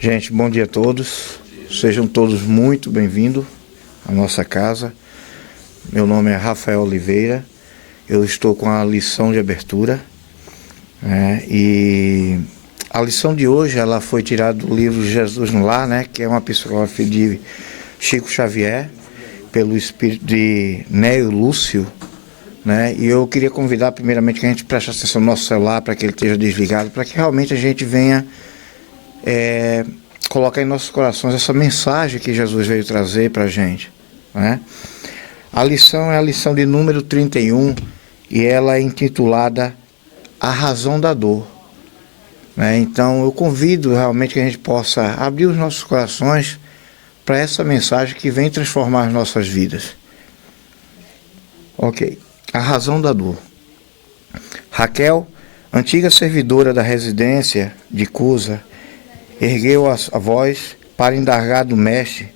Gente, bom dia a todos. Sejam todos muito bem-vindos à nossa casa. Meu nome é Rafael Oliveira. Eu estou com a lição de abertura, né? E a lição de hoje ela foi tirada do livro Jesus no Lar, né? Que é uma psicografia de Chico Xavier, pelo espírito de Neo Lúcio, né? E eu queria convidar primeiramente que a gente preste atenção no nosso celular para que ele esteja desligado, para que realmente a gente venha colocar em nossos corações essa mensagem que Jesus veio trazer para a gente, né? A lição é a lição de número 31 e ela é intitulada A Razão da Dor, né? Então eu convido realmente que a gente possa abrir os nossos corações para essa mensagem que vem transformar as nossas vidas. Ok, a razão da dor. Raquel, antiga servidora da residência de Cusa, ergueu a voz para indagar do mestre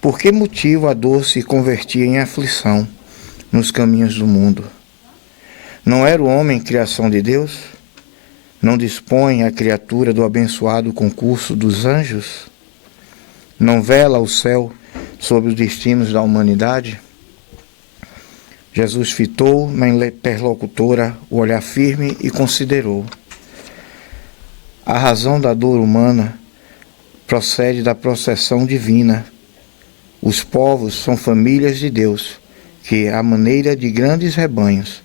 por que motivo a dor se convertia em aflição nos caminhos do mundo. Não era o homem criação de Deus? Não dispõe a criatura do abençoado concurso dos anjos? Não vela o céu sobre os destinos da humanidade? Jesus fitou na interlocutora o olhar firme e considerou. A razão da dor humana procede da processão divina. Os povos são famílias de Deus, que, à maneira de grandes rebanhos,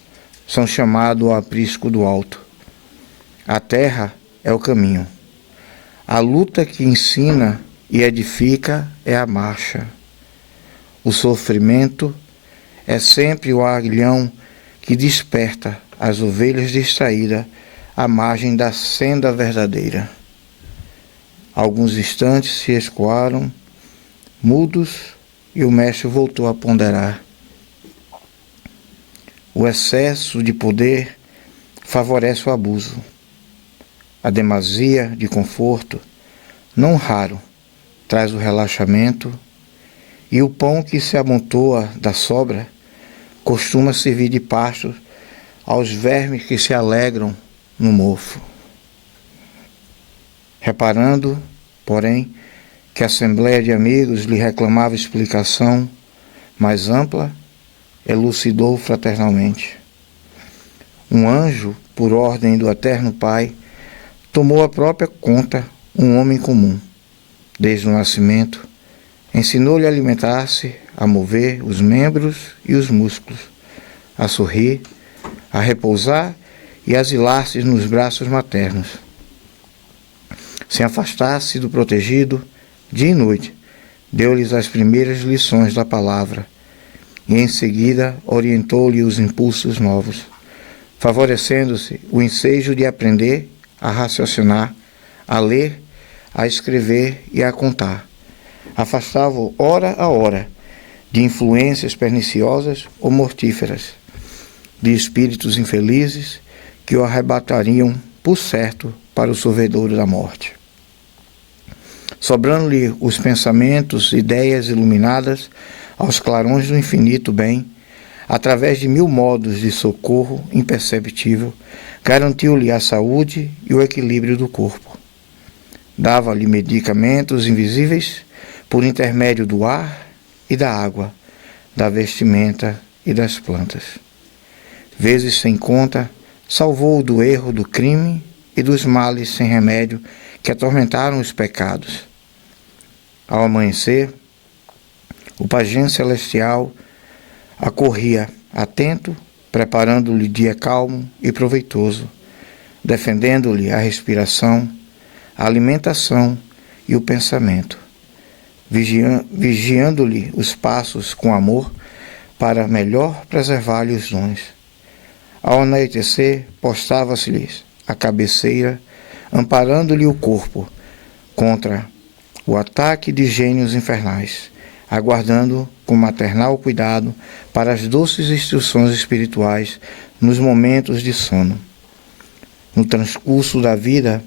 são chamados ao aprisco do alto. A terra é o caminho. A luta que ensina e edifica é a marcha. O sofrimento é sempre o aguilhão que desperta as ovelhas distraídas à margem da senda verdadeira. Alguns instantes se escoaram, mudos, e o mestre voltou a ponderar. O excesso de poder favorece o abuso. A demasia de conforto, não raro, traz o relaxamento, e o pão que se amontoa da sobra costuma servir de pasto aos vermes que se alegram no mofo. Reparando, porém, que a assembleia de amigos lhe reclamava explicação mais ampla, elucidou fraternalmente. Um anjo, por ordem do Eterno Pai, tomou à própria conta um homem comum. Desde o nascimento, ensinou-lhe a alimentar-se, a mover os membros e os músculos, a sorrir, a repousar e a asilar-se nos braços maternos. Sem afastar-se do protegido, dia e noite, deu-lhes as primeiras lições da palavra e em seguida orientou-lhe os impulsos novos, favorecendo-se o ensejo de aprender a raciocinar, a ler, a escrever e a contar. Afastava-o hora a hora de influências perniciosas ou mortíferas, de espíritos infelizes que o arrebatariam, por certo, para o sorvedouro da morte. Sobrando-lhe os pensamentos, ideias iluminadas aos clarões do infinito bem, através de 1000 modos de socorro imperceptível, garantiu-lhe a saúde e o equilíbrio do corpo. Dava-lhe medicamentos invisíveis por intermédio do ar e da água, da vestimenta e das plantas. Vezes sem conta, salvou-o do erro do crime e dos males sem remédio que atormentaram os pecados. Ao amanhecer, o pajem celestial acorria atento, preparando-lhe dia calmo e proveitoso, defendendo-lhe a respiração, a alimentação e o pensamento, vigiando-lhe os passos com amor para melhor preservar-lhe os dons. Ao anoitecer, postava-se-lhes à cabeceira, amparando-lhe o corpo contra o ataque de gênios infernais, aguardando com maternal cuidado para as doces instruções espirituais nos momentos de sono. No transcurso da vida,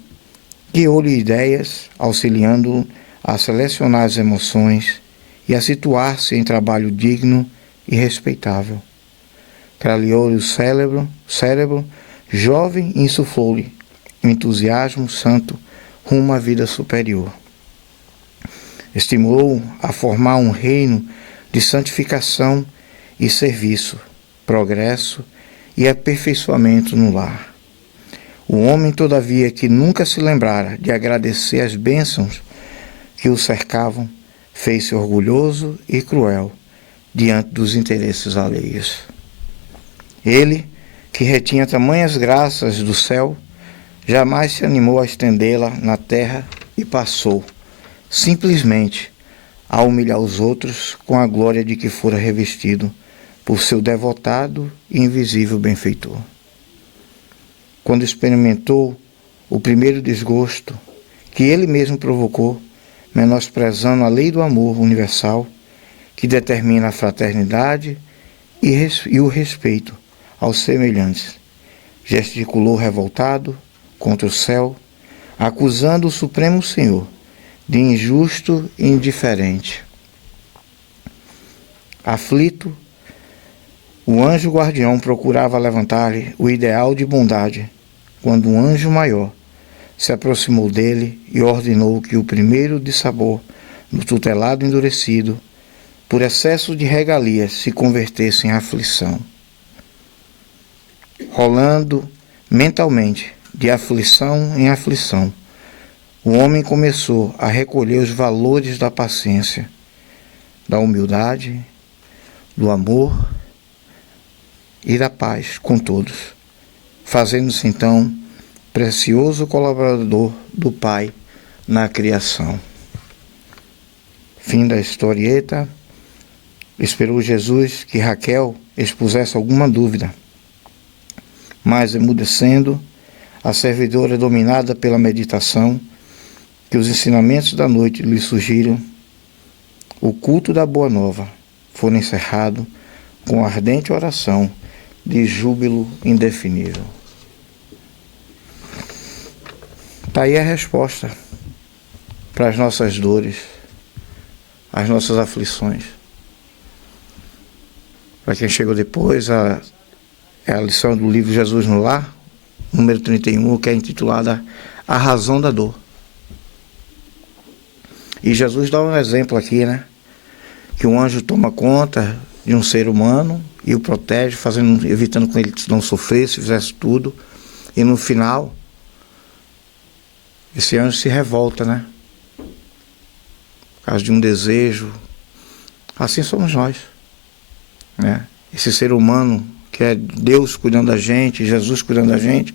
guiou-lhe ideias, auxiliando-o a selecionar as emoções e a situar-se em trabalho digno e respeitável. Clareou-lhe o cérebro jovem e insuflou-lhe entusiasmo santo rumo à vida superior. Estimulou a formar um reino de santificação e serviço, progresso e aperfeiçoamento no lar. O homem, todavia, que nunca se lembrara de agradecer as bênçãos que o cercavam, fez-se orgulhoso e cruel diante dos interesses alheios. Ele, que retinha tamanhas graças do céu, jamais se animou a estendê-la na terra e passou, simplesmente, a humilhar os outros com a glória de que fora revestido por seu devotado e invisível benfeitor. Quando experimentou o primeiro desgosto que ele mesmo provocou, menosprezando a lei do amor universal, que determina a fraternidade e o respeito aos semelhantes, gesticulou revoltado contra o céu, acusando o Supremo Senhor de injusto e indiferente. Aflito, o anjo guardião procurava levantar-lhe o ideal de bondade, quando um anjo maior se aproximou dele e ordenou que o primeiro dissabor do tutelado endurecido, por excesso de regalias, se convertesse em aflição. Rolando mentalmente de aflição em aflição, o homem começou a recolher os valores da paciência, da humildade, do amor e da paz com todos, fazendo-se então precioso colaborador do Pai na criação. Fim da historieta. Esperou Jesus que Raquel expusesse alguma dúvida, mas, emudecendo, a servidora, dominada pela meditação, que os ensinamentos da noite lhe surgiram, o culto da Boa Nova foi encerrado com ardente oração de júbilo indefinível. Está aí a resposta para as nossas dores, as nossas aflições. Para quem chegou depois, é a lição do livro Jesus no Lar, número 31, que é intitulada A Razão da Dor. E Jesus dá um exemplo aqui, né? Que um anjo toma conta de um ser humano e o protege, evitando que ele não sofresse, fizesse tudo. E no final, esse anjo se revolta, né? Por causa de um desejo. Assim somos nós, né? Esse ser humano que é Deus cuidando da gente, Jesus cuidando da gente,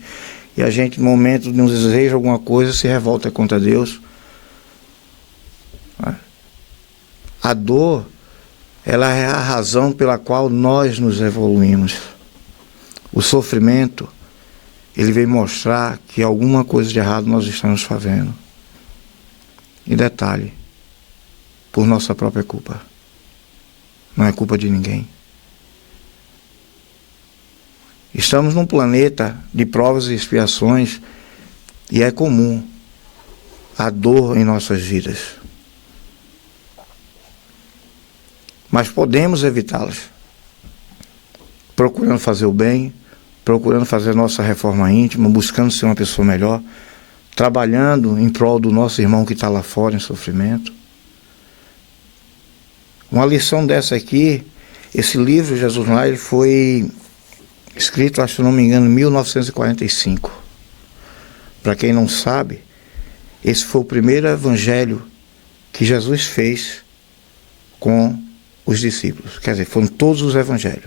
e a gente, no momento de um desejo, alguma coisa, se revolta contra Deus. A dor, ela é a razão pela qual nós nos evoluímos. O sofrimento, ele vem mostrar que alguma coisa de errado nós estamos fazendo. E detalhe, por nossa própria culpa. Não é culpa de ninguém. Estamos num planeta de provas e expiações e é comum a dor em nossas vidas. Mas podemos evitá-las, procurando fazer o bem, procurando fazer nossa reforma íntima, buscando ser uma pessoa melhor, trabalhando em prol do nosso irmão que está lá fora em sofrimento. Uma lição dessa aqui, esse livro, Jesus lá, ele foi escrito, acho que não me engano, em 1945. Para quem não sabe, esse foi o primeiro evangelho que Jesus fez com os discípulos. Quer dizer, foram todos os evangelhos.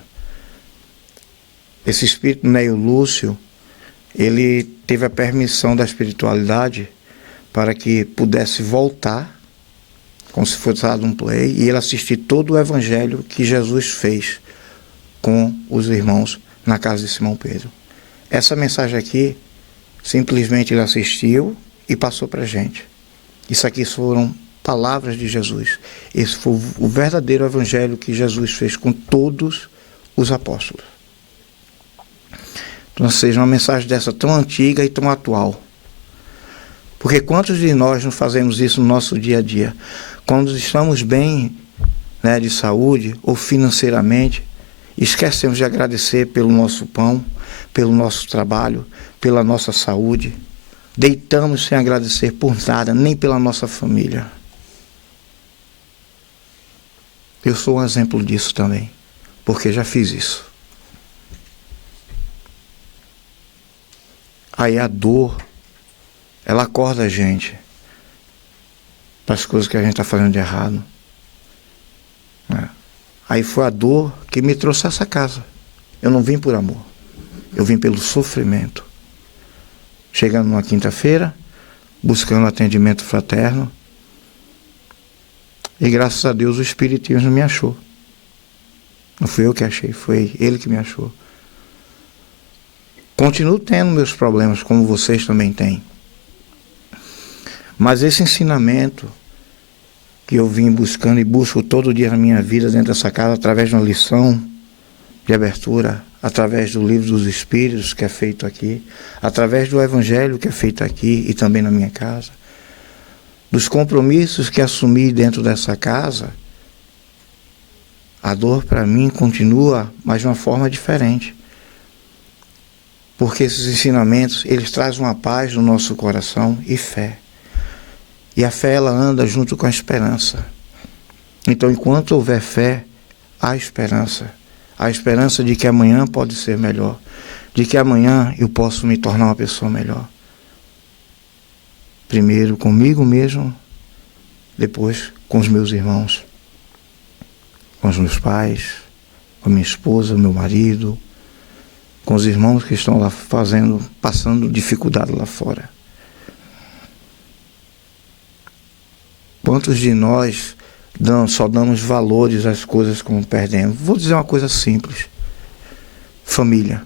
Esse espírito Neio Lúcio, ele teve a permissão da espiritualidade para que pudesse voltar, como se fosse dado um play, e ele assistir todo o evangelho que Jesus fez com os irmãos na casa de Simão Pedro. Essa mensagem aqui, simplesmente ele assistiu e passou para a gente. Isso aqui foram palavras de Jesus. Esse foi o verdadeiro evangelho que Jesus fez com todos os apóstolos. Então, seja uma mensagem dessa tão antiga e tão atual. Porque quantos de nós não fazemos isso no nosso dia a dia? Quando estamos bem, né, de saúde ou financeiramente, esquecemos de agradecer pelo nosso pão, pelo nosso trabalho, pela nossa saúde. Deitamos sem agradecer por nada, nem pela nossa família. Eu sou um exemplo disso também, porque já fiz isso. Aí a dor, ela acorda a gente para as coisas que a gente está fazendo de errado. Aí foi a dor que me trouxe a essa casa. Eu não vim por amor, eu vim pelo sofrimento. Chegando numa quinta-feira, buscando atendimento fraterno, e graças a Deus o Espiritismo me achou. Não fui eu que achei, foi ele que me achou. Continuo tendo meus problemas, como vocês também têm. Mas esse ensinamento que eu vim buscando e busco todo dia na minha vida dentro dessa casa, através de uma lição de abertura, através do Livro dos Espíritos que é feito aqui, através do Evangelho que é feito aqui e também na minha casa, dos compromissos que assumi dentro dessa casa, a dor para mim continua, mas de uma forma diferente. Porque esses ensinamentos, eles trazem uma paz no nosso coração e fé. E a fé, ela anda junto com a esperança. Então, enquanto houver fé, há esperança. A esperança de que amanhã pode ser melhor. De que amanhã eu posso me tornar uma pessoa melhor. Primeiro comigo mesmo, depois com os meus irmãos. Com os meus pais, com a minha esposa, meu marido, com os irmãos que estão lá passando dificuldade lá fora. Quantos de nós só damos valores às coisas como perdemos? Vou dizer uma coisa simples. Família.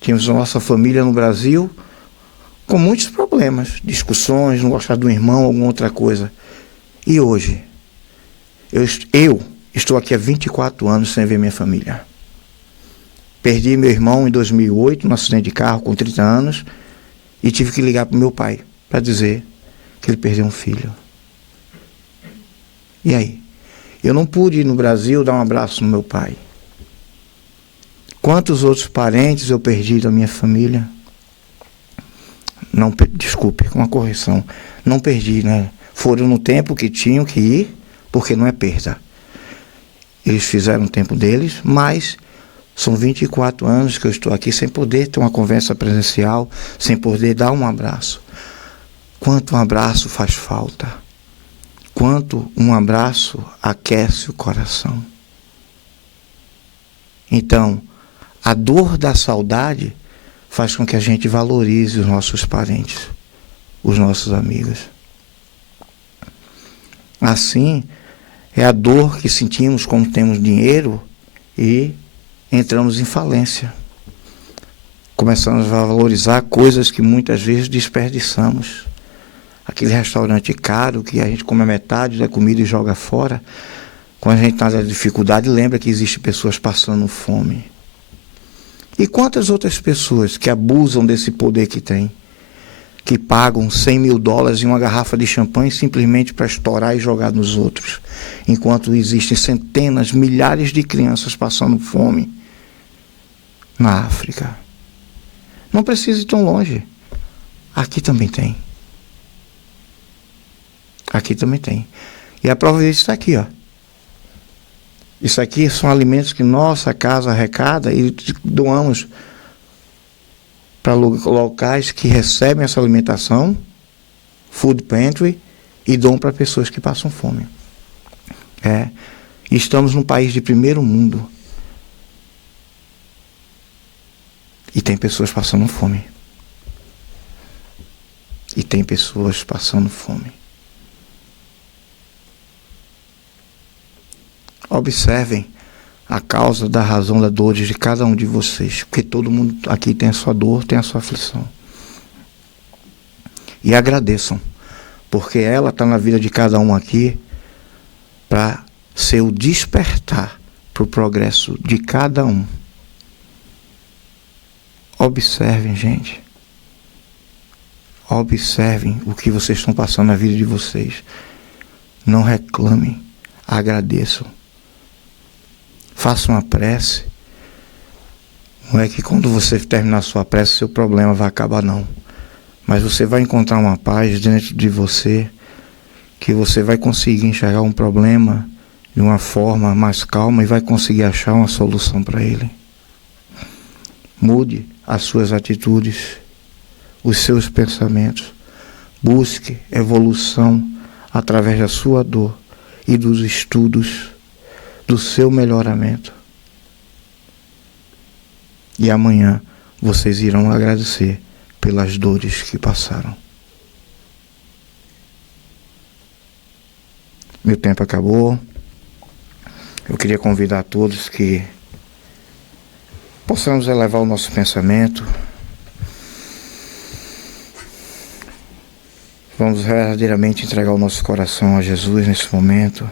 Tínhamos a nossa família no Brasil com muitos problemas, discussões, não gostar do irmão, alguma outra coisa. E hoje, eu estou aqui há 24 anos sem ver minha família. Perdi meu irmão em 2008, num acidente de carro, com 30 anos, e tive que ligar para o meu pai para dizer que ele perdeu um filho. E aí? Eu não pude ir no Brasil dar um abraço no meu pai. Quantos outros parentes eu perdi da minha família? Não, desculpe, com uma correção. Não perdi, né? Foram no tempo que tinham que ir, porque não é perda. Eles fizeram o tempo deles, mas são 24 anos que eu estou aqui sem poder ter uma conversa presencial, sem poder dar um abraço. Quanto um abraço faz falta. Quanto um abraço aquece o coração. Então, a dor da saudade faz com que a gente valorize os nossos parentes, os nossos amigos. Assim, é a dor que sentimos quando temos dinheiro e entramos em falência. Começamos a valorizar coisas que muitas vezes desperdiçamos. Aquele restaurante caro que a gente come a metade da comida e joga fora. Quando a gente está na dificuldade, lembra que existem pessoas passando fome. E quantas outras pessoas que abusam desse poder que tem, que pagam $100 mil em uma garrafa de champanhe simplesmente para estourar e jogar nos outros, enquanto existem centenas, milhares de crianças passando fome na África. Não precisa ir tão longe. Aqui também tem. Aqui também tem. E a prova disso está aqui, ó. Isso aqui são alimentos que nossa casa arrecada e doamos para locais que recebem essa alimentação, food pantry, e dão para pessoas que passam fome. Estamos num país de primeiro mundo. E tem pessoas passando fome. E tem pessoas passando fome. Observem a causa da razão da dor de cada um de vocês, porque todo mundo aqui tem a sua dor, tem a sua aflição. E agradeçam, porque ela está na vida de cada um aqui para ser o despertar para o progresso de cada um. Observem, gente. Observem o que vocês estão passando na vida de vocês. Não reclamem, agradeçam. Faça uma prece. Não é que quando você terminar a sua prece, seu problema vai acabar, não. Mas você vai encontrar uma paz dentro de você que você vai conseguir enxergar um problema de uma forma mais calma e vai conseguir achar uma solução para ele. Mude as suas atitudes, os seus pensamentos. Busque evolução através da sua dor e dos estudos, do seu melhoramento. E amanhã vocês irão agradecer pelas dores que passaram. Meu tempo acabou. Eu queria convidar todos que possamos elevar o nosso pensamento. Vamos verdadeiramente entregar o nosso coração a Jesus nesse momento.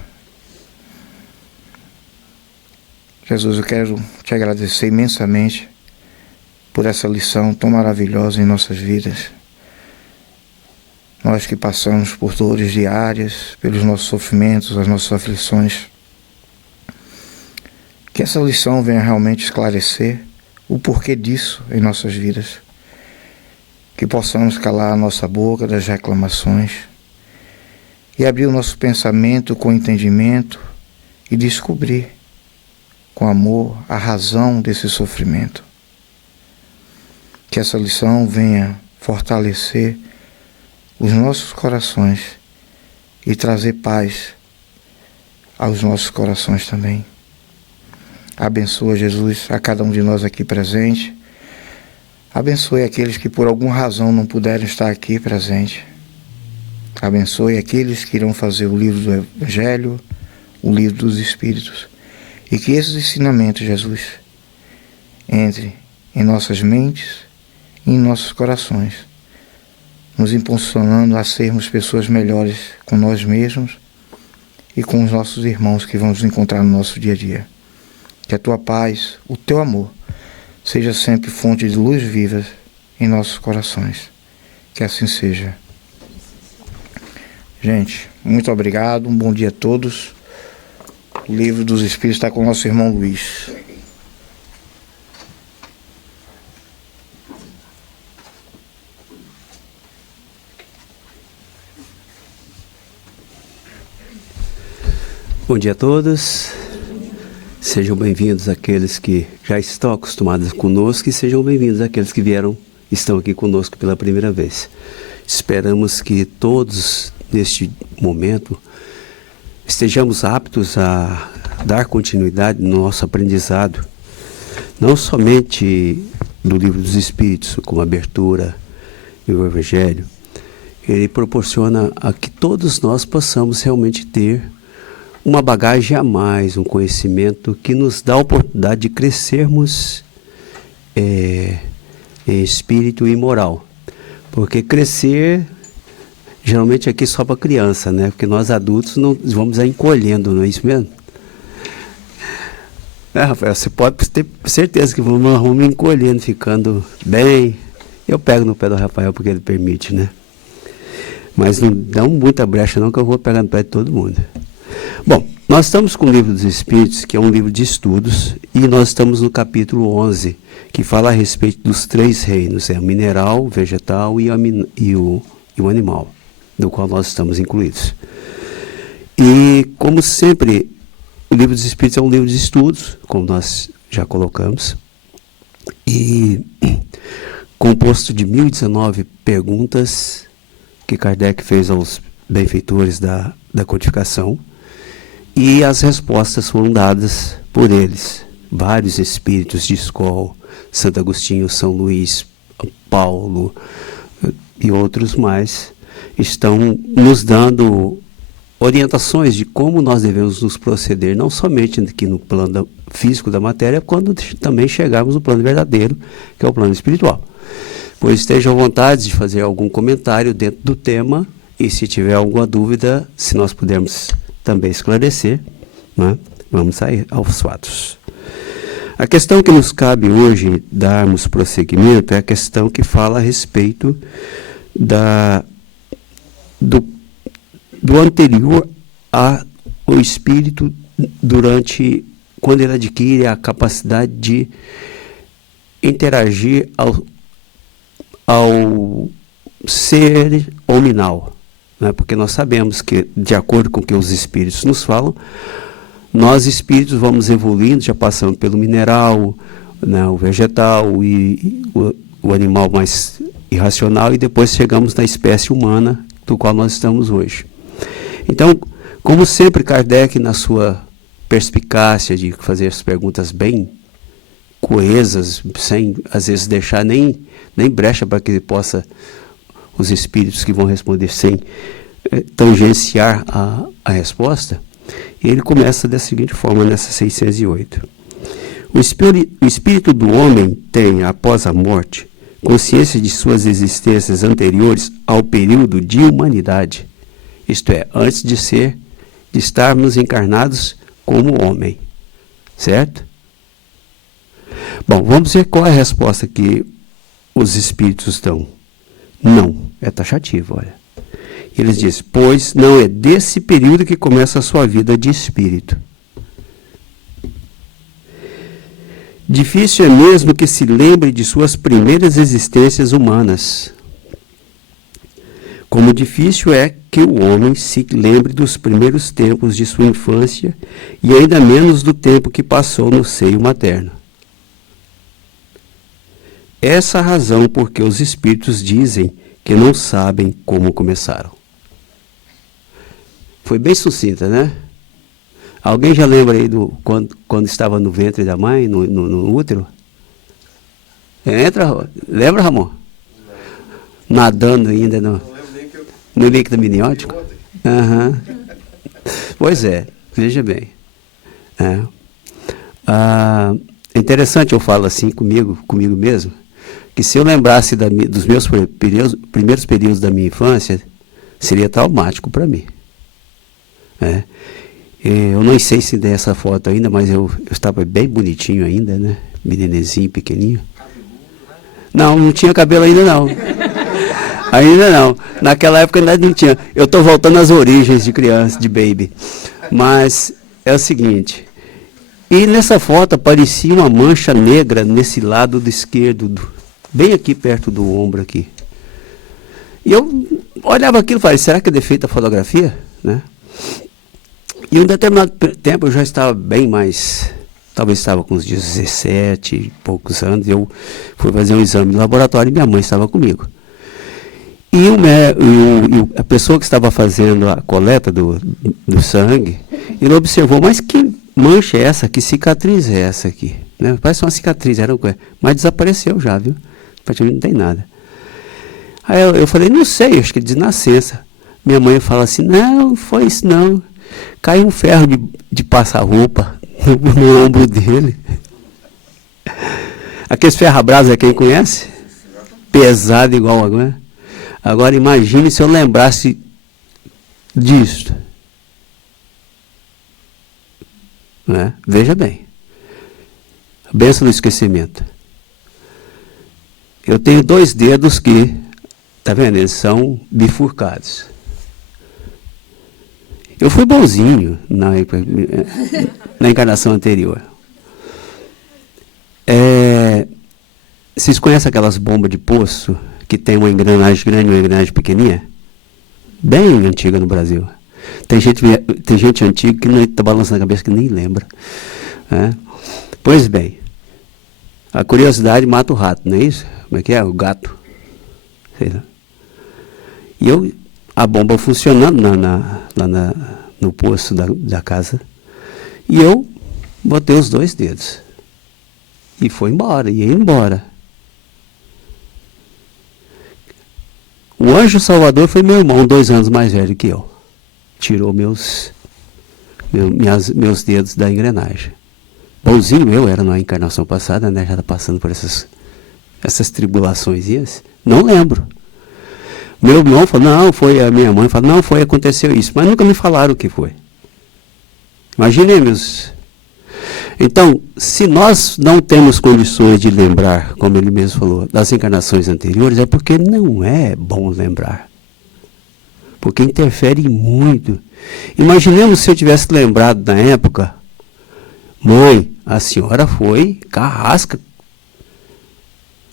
Jesus, eu quero te agradecer imensamente por essa lição tão maravilhosa em nossas vidas. Nós que passamos por dores diárias, pelos nossos sofrimentos, as nossas aflições. Que essa lição venha realmente esclarecer o porquê disso em nossas vidas. Que possamos calar a nossa boca das reclamações e abrir o nosso pensamento com entendimento e descobrir com amor a razão desse sofrimento. Que essa lição venha fortalecer os nossos corações e trazer paz aos nossos corações também. Abençoa, Jesus, a cada um de nós aqui presente. Abençoe aqueles que por alguma razão não puderam estar aqui presente. Abençoe aqueles que irão fazer o livro do Evangelho, o livro dos Espíritos. E que esses ensinamentos, Jesus, entre em nossas mentes e em nossos corações, nos impulsionando a sermos pessoas melhores com nós mesmos e com os nossos irmãos que vamos encontrar no nosso dia a dia. Que a tua paz, o teu amor, seja sempre fonte de luz viva em nossos corações. Que assim seja. Gente, muito obrigado, um bom dia a todos. O livro dos Espíritos está com o nosso irmão Luiz. Bom dia a todos. Sejam bem-vindos aqueles que já estão acostumados conosco e sejam bem-vindos aqueles que estão aqui conosco pela primeira vez. Esperamos que todos, neste momento, estejamos aptos a dar continuidade no nosso aprendizado, não somente do Livro dos Espíritos, como abertura e o Evangelho. Ele proporciona a que todos nós possamos realmente ter uma bagagem a mais, um conhecimento que nos dá a oportunidade de crescermos em espírito e moral. Porque crescer, geralmente aqui só para criança, né? Porque nós adultos não vamos encolhendo, não é isso mesmo? Rafael, você pode ter certeza que vamos encolhendo, ficando bem. Eu pego no pé do Rafael porque ele permite, né? Mas não dá muita brecha não, que eu vou pegar no pé de todo mundo. Bom, nós estamos com o Livro dos Espíritos, que é um livro de estudos, e nós estamos no capítulo 11, que fala a respeito dos três reinos, o mineral, o vegetal e o animal, do qual nós estamos incluídos. E, como sempre, o Livro dos Espíritos é um livro de estudos, como nós já colocamos, e composto de 1019 perguntas que Kardec fez aos benfeitores da codificação, e as respostas foram dadas por eles. Vários espíritos de escola, Santo Agostinho, São Luís, Paulo e outros mais, estão nos dando orientações de como nós devemos nos proceder, não somente aqui no plano físico da matéria, quando também chegarmos no plano verdadeiro, que é o plano espiritual. Pois estejam à vontade de fazer algum comentário dentro do tema, e se tiver alguma dúvida, se nós pudermos também esclarecer, né? Vamos sair aos fatos. A questão que nos cabe hoje darmos prosseguimento é a questão que fala a respeito do anterior ao espírito quando ele adquire a capacidade de interagir ao ser hominal, né? Porque nós sabemos que, de acordo com o que os espíritos nos falam, nós espíritos vamos evoluindo, já passando pelo mineral, né, o vegetal e o animal mais irracional, e depois chegamos na espécie humana, do qual nós estamos hoje. Então, como sempre, Kardec, na sua perspicácia de fazer as perguntas bem coesas, sem às vezes deixar nem brecha para que ele possa, os espíritos que vão responder sem tangenciar a resposta, ele começa da seguinte forma, nessa 608. O espírito do homem tem, após a morte, consciência de suas existências anteriores ao período de humanidade, isto é, antes de estarmos encarnados como homem, certo? Bom, vamos ver qual é a resposta que os espíritos dão. Não, é taxativo, olha. Eles dizem, pois não é desse período que começa a sua vida de espírito. Difícil é mesmo que se lembre de suas primeiras existências humanas. Como difícil é que o homem se lembre dos primeiros tempos de sua infância e ainda menos do tempo que passou no seio materno. Essa é a razão por que os espíritos dizem que não sabem como começaram. Foi bem sucinta, né? Alguém já lembra aí quando estava no ventre da mãe, no útero? Lembra, Ramon? Nadando ainda no líquido amniótico? Uhum. Pois é, veja bem. É interessante, eu falo assim comigo mesmo, que se eu lembrasse dos meus primeiros períodos da minha infância, seria traumático para mim. Eu não sei se tem essa foto ainda, mas eu estava bem bonitinho ainda, né? Meninezinho, pequenininho. Não tinha cabelo ainda não. Ainda não. Naquela época ainda não tinha. Eu estou voltando às origens de criança, de baby. Mas é o seguinte. E nessa foto aparecia uma mancha negra nesse lado do esquerdo, bem aqui perto do ombro aqui. E eu olhava aquilo e falei, será que é defeito da fotografia? Né? E em um determinado tempo eu já estava bem mais, talvez estava com uns 17 e poucos anos, eu fui fazer um exame no laboratório e minha mãe estava comigo. E a pessoa que estava fazendo a coleta do sangue, ele observou, mas que mancha é essa? Que cicatriz é essa aqui? Né? Parece uma cicatriz, mas desapareceu já, viu? Praticamente não tem nada. Aí eu falei, não sei, acho que é de nascença. Minha mãe fala assim, não foi isso não. Caiu um ferro de passar roupa no ombro dele. Aqueles ferra-brasa, quem conhece? Pesado igual agora. Agora imagine se eu lembrasse disso. Né? Veja bem. A bênção do esquecimento. Eu tenho 2 dedos que, tá vendo? Eles são bifurcados. Eu fui bonzinho na encarnação anterior. Vocês conhecem aquelas bombas de poço que tem uma engrenagem grande e uma engrenagem pequenininha? Bem antiga no Brasil. Tem gente antiga que está balançando a cabeça que nem lembra. Né? Pois bem, a curiosidade mata o rato, não é isso? Como é que é? O gato. Sei lá. E a bomba funcionando lá no poço da casa. E eu botei os 2 dedos. E foi embora, ia embora. O anjo salvador foi meu irmão, 2 anos mais velho que eu. Tirou meus dedos da engrenagem. Bonzinho eu era na encarnação passada, né? Já está passando por essas tribulações. Não lembro. Meu irmão falou, não, foi a minha mãe, falou, não, aconteceu isso, mas nunca me falaram o que foi. Imaginemos. Então, se nós não temos condições de lembrar, como ele mesmo falou, das encarnações anteriores, é porque não é bom lembrar. Porque interfere muito. Imaginemos se eu tivesse lembrado na época, mãe, a senhora foi carrasca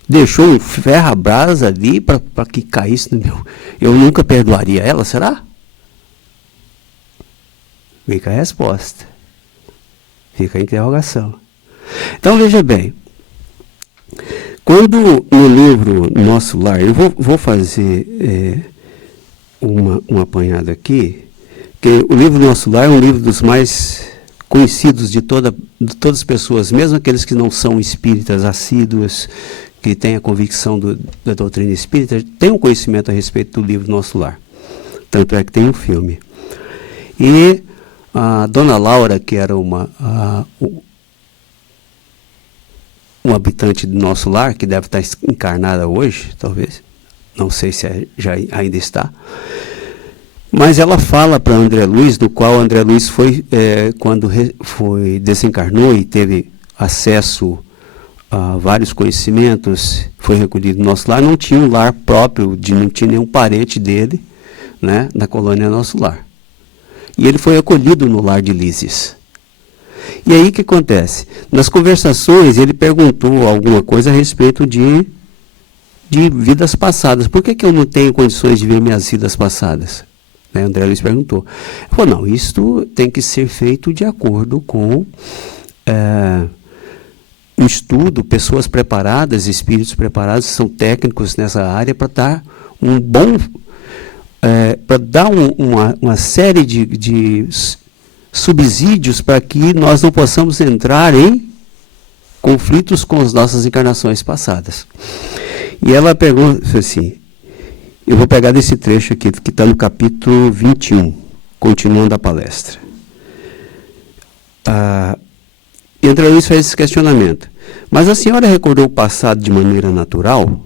deixou um ferro-brasa ali para que caísse no meu... Eu nunca perdoaria ela, será? Fica a resposta. Fica a interrogação. Então, veja bem. Quando no livro Nosso Lar, eu vou fazer um apanhado aqui, que o livro Nosso Lar é um livro dos mais conhecidos de todas as pessoas, mesmo aqueles que não são espíritas assíduos, que têm a convicção da doutrina espírita, têm um conhecimento a respeito do livro Nosso Lar. Tanto é que tem um filme. E a Dona Laura, que era um habitante do Nosso Lar, que deve estar encarnada hoje, talvez, não sei se já ainda está, mas ela fala para André Luiz, do qual André Luiz foi, quando desencarnou e teve acesso a vários conhecimentos, foi recolhido no Nosso Lar, não tinha um lar próprio, não tinha nenhum parente dele, né, na colônia Nosso Lar. E ele foi acolhido no lar de Lísias. E aí o que acontece? Nas conversações ele perguntou alguma coisa a respeito de vidas passadas. Por que eu não tenho condições de ver minhas vidas passadas? Né, André Luiz perguntou. Ele falou, não, isto tem que ser feito de acordo com um estudo, pessoas preparadas, espíritos preparados, são técnicos nessa área para dar um bom... para dar uma série de subsídios para que nós não possamos entrar em conflitos com as nossas encarnações passadas. E ela pergunta assim, eu vou pegar desse trecho aqui, que está no capítulo 21, continuando a palestra. E André Luiz faz esse questionamento. Mas a senhora recordou o passado de maneira natural?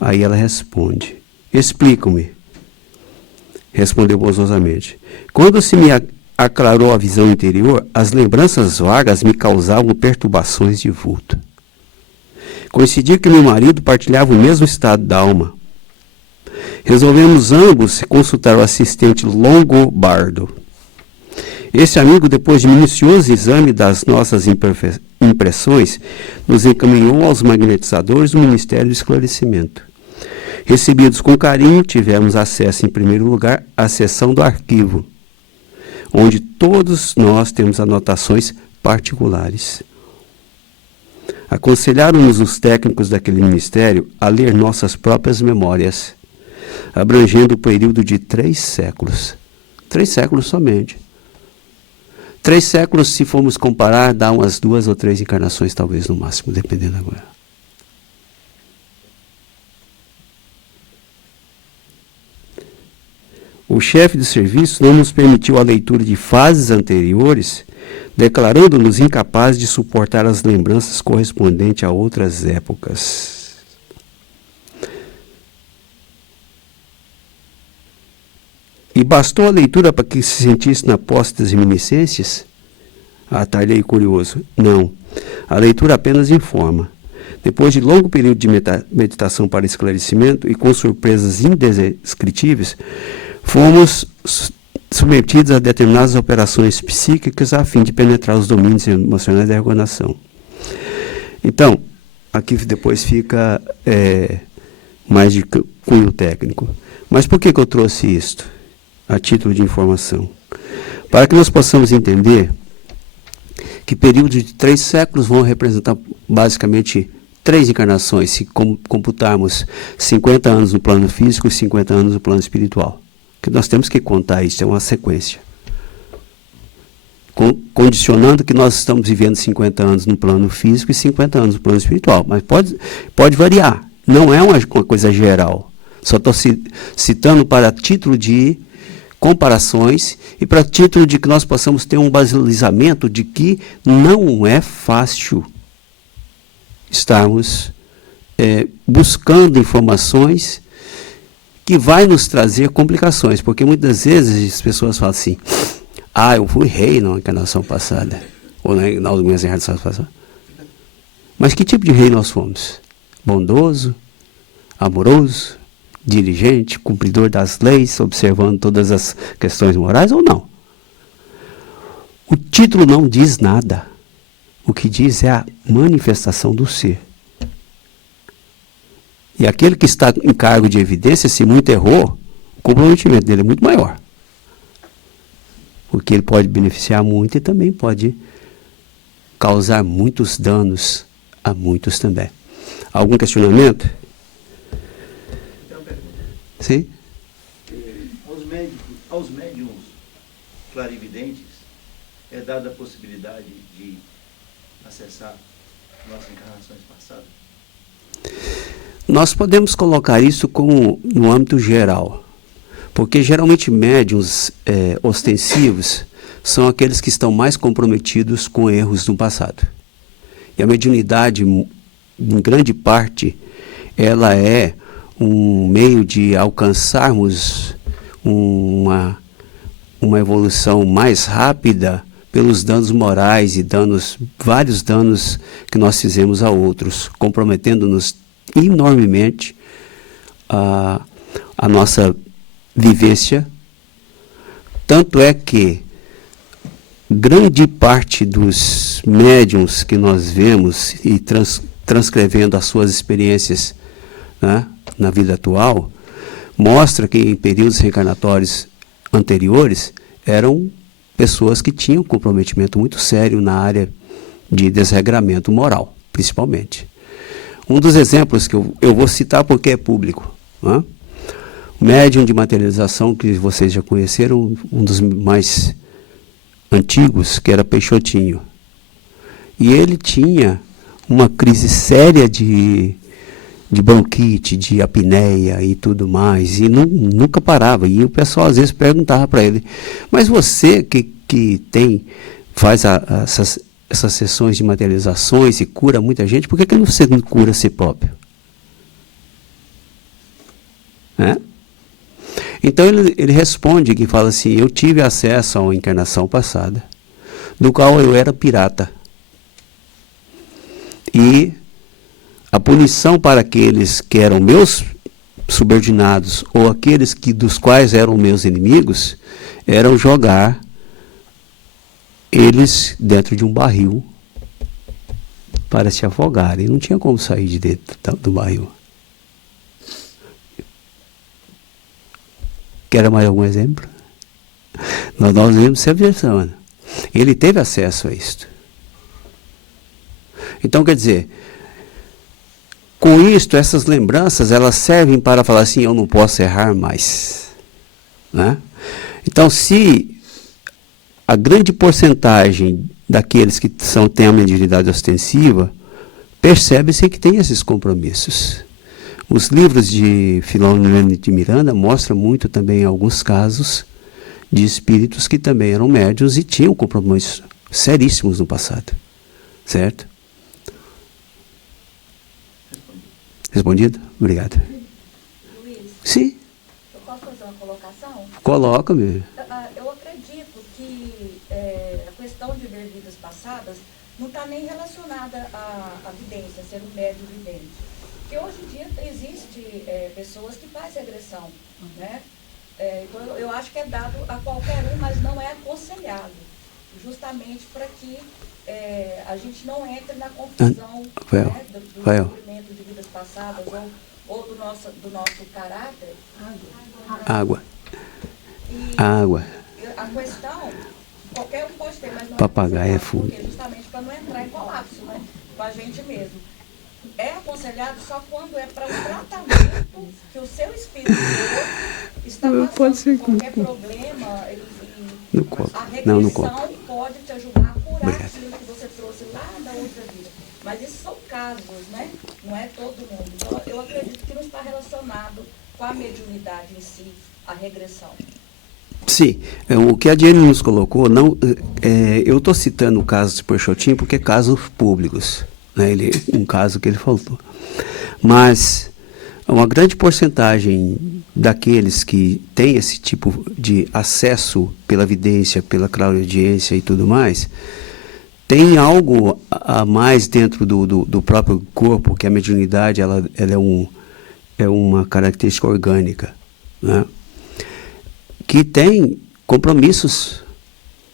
Aí ela responde, explica-me. Respondeu gozosamente. Quando se me aclarou a visão interior, as lembranças vagas me causavam perturbações de vulto. Coincidia que meu marido partilhava o mesmo estado da alma. Resolvemos ambos consultar o assistente Longobardo. Esse amigo, depois de minucioso exame das nossas impressões, nos encaminhou aos magnetizadores do Ministério do Esclarecimento. Recebidos com carinho, tivemos acesso, em primeiro lugar, à seção do arquivo, onde todos nós temos anotações particulares. Aconselharam-nos os técnicos daquele ministério a ler nossas próprias memórias, abrangendo o período de 3 séculos. 3 séculos somente. 3 séculos, se formos comparar, dá umas 2 ou 3 encarnações, talvez, no máximo, dependendo agora. O chefe do serviço não nos permitiu a leitura de fases anteriores, declarando-nos incapazes de suportar as lembranças correspondentes a outras épocas. E bastou a leitura para que se sentisse na posse das reminiscências? Atalhei curioso. Não. A leitura apenas informa. Depois de longo período de meditação para esclarecimento e com surpresas indescritíveis, fomos submetidos a determinadas operações psíquicas a fim de penetrar os domínios emocionais da recordação. Então, aqui depois fica mais de cunho técnico. Mas por que eu trouxe isto a título de informação? Para que nós possamos entender que períodos de 3 séculos vão representar basicamente 3 encarnações, se computarmos 50 anos no plano físico e 50 anos no plano espiritual. Que nós temos que contar isso, é uma sequência. Condicionando que nós estamos vivendo 50 anos no plano físico e 50 anos no plano espiritual. Mas pode variar. Não é uma coisa geral. Só estou citando para título de comparações e para título de que nós possamos ter um balizamento de que não é fácil estarmos buscando informações que vai nos trazer complicações, porque muitas vezes as pessoas falam assim, eu fui rei na encarnação passada, ou nas minhas encarnações passadas. Mas que tipo de rei nós fomos? Bondoso, amoroso, diligente, cumpridor das leis, observando todas as questões morais ou não? O título não diz nada. O que diz é a manifestação do ser. E aquele que está em cargo de evidência, se muito errou, o comprometimento dele é muito maior. Porque ele pode beneficiar muito e também pode causar muitos danos a muitos também. Algum questionamento? Sim? Aos médiuns clarividentes é dada a possibilidade de acessar nossas encarnações passadas? Nós podemos colocar isso como no âmbito geral, porque geralmente médiuns ostensivos são aqueles que estão mais comprometidos com erros do passado. E a mediunidade, em grande parte, ela é um meio de alcançarmos uma evolução mais rápida pelos danos morais e vários danos que nós fizemos a outros, comprometendo-nos enormemente a nossa vivência. Tanto é que grande parte dos médiuns que nós vemos e transcrevendo as suas experiências, né, na vida atual, mostra que em períodos reencarnatórios anteriores eram pessoas que tinham comprometimento muito sério na área de desregramento moral, principalmente. Um dos exemplos que eu vou citar porque é público, né? O médium de materialização que vocês já conheceram, um dos mais antigos, que era Peixotinho. E ele tinha uma crise séria de bronquite, de apneia e tudo mais, e nunca parava. E o pessoal às vezes perguntava para ele, mas você que faz essas sessões de materializações e cura muita gente, por que você não cura a si próprio? Então ele responde que fala assim, eu tive acesso a uma encarnação passada, do qual eu era pirata. E a punição para aqueles que eram meus subordinados ou aqueles dos quais eram meus inimigos, eram jogar eles dentro de um barril para se afogarem. Não tinha como sair de dentro do barril. Quer mais algum exemplo? Nós vimos sempre versão. Ele teve acesso a isto. Então, quer dizer, com isto, essas lembranças, elas servem para falar assim, eu não posso errar mais. Né? Então, se a grande porcentagem daqueles que têm a mediunidade ostensiva, percebe-se que tem esses compromissos. Os livros de Filomeno de Miranda mostram muito também alguns casos de espíritos que também eram médiuns e tinham compromissos seríssimos no passado. Certo? Respondido? Obrigado. Luiz, Sim. eu posso fazer uma colocação? Coloca-me. Eu acredito que a questão de ver vidas passadas não está nem relacionada à vidência, ser um médium vidente. Porque hoje em dia existe pessoas que fazem regressão, né? Então eu acho que é dado a qualquer um, mas não é aconselhado, justamente para que a gente não entre na confusão, né, do sofrimento de vidas passadas ou do nosso caráter. Água. E Água. a questão, qualquer um pode ter, mas não Papagaio é aconselhado, fundo. justamente para não entrar em colapso, né, com a gente mesmo. É aconselhado só quando é para um tratamento que o seu espírito está passando por qualquer problema No copo. a Não, no regressão copo. pode te ajudar a curar Obrigado. aquilo que você trouxe lá da outra vida. Mas isso são casos, né? Não é todo mundo. Então, eu acredito que não está relacionado com a mediunidade em si, a regressão. Sim, o que a Diane nos colocou, eu estou citando o caso de Peixotinho porque é casos públicos, né? Um caso que ele faltou. Mas uma grande porcentagem daqueles que têm esse tipo de acesso pela vidência, pela clareaudiência e tudo mais, tem algo a mais dentro do próprio corpo, que a mediunidade ela é uma característica orgânica, né? Que tem compromissos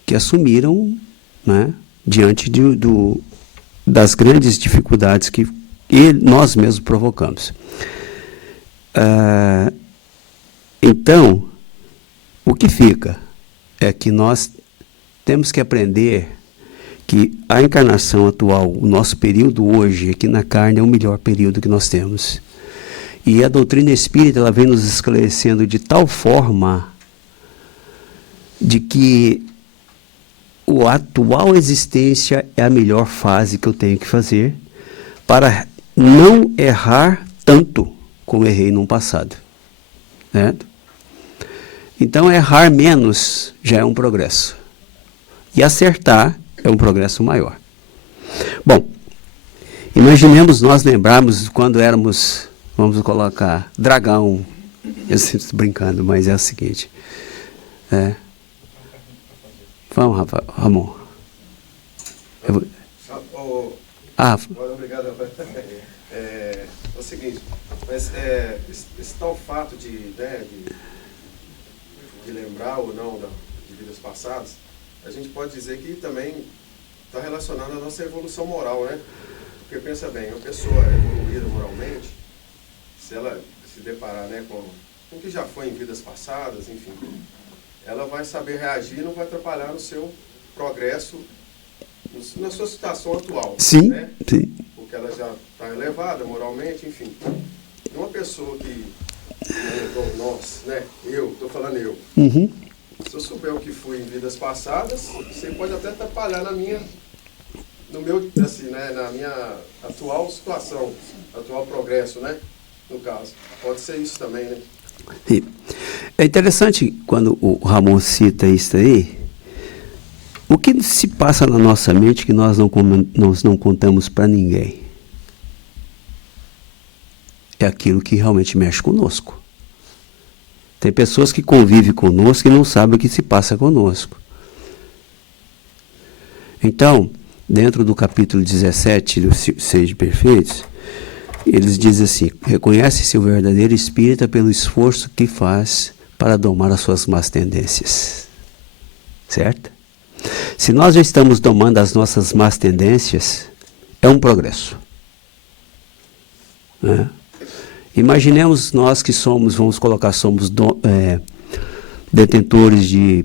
que assumiram, né, diante das grandes dificuldades que nós mesmos provocamos. Então, o que fica é que nós temos que aprender que a encarnação atual, o nosso período hoje aqui na carne é o melhor período que nós temos. E a doutrina espírita, ela vem nos esclarecendo de tal forma de que a atual existência é a melhor fase que eu tenho que fazer para não errar tanto como errei no passado. Certo? Então, errar menos já é um progresso. E acertar é um progresso maior. Bom, imaginemos nós lembrarmos quando éramos, vamos colocar, dragão. Eu sempre estou brincando, mas é o seguinte. Vamos, Rafael, Ramon. Obrigado, Rafael. É o seguinte, mas esse tal fato de lembrar ou não de vidas passadas, a gente pode dizer que também está relacionado à nossa evolução moral, né? Porque pensa bem, uma pessoa evoluída moralmente, se ela se deparar, né, com o que já foi em vidas passadas, enfim, ela vai saber reagir e não vai atrapalhar no seu progresso, na sua situação atual. Sim, né? sim. Porque ela já está elevada moralmente, enfim. Uma pessoa que, nós, né, eu, estou falando eu, se eu souber o que fui em vidas passadas, você pode até atrapalhar na minha atual situação, atual progresso, né, no caso. Pode ser isso também, né? Sim. É interessante quando o Ramon cita isso aí, o que se passa na nossa mente que nós não contamos para ninguém. É aquilo que realmente mexe conosco. Tem pessoas que convivem conosco e não sabem o que se passa conosco. Então, dentro do capítulo 17 dos Seis Perfeitos, eles dizem assim: reconhece-se o verdadeiro espírita pelo esforço que faz para domar as suas más tendências. Certo? Se nós já estamos domando as nossas más tendências, é um progresso. Né? Imaginemos nós que somos, detentores de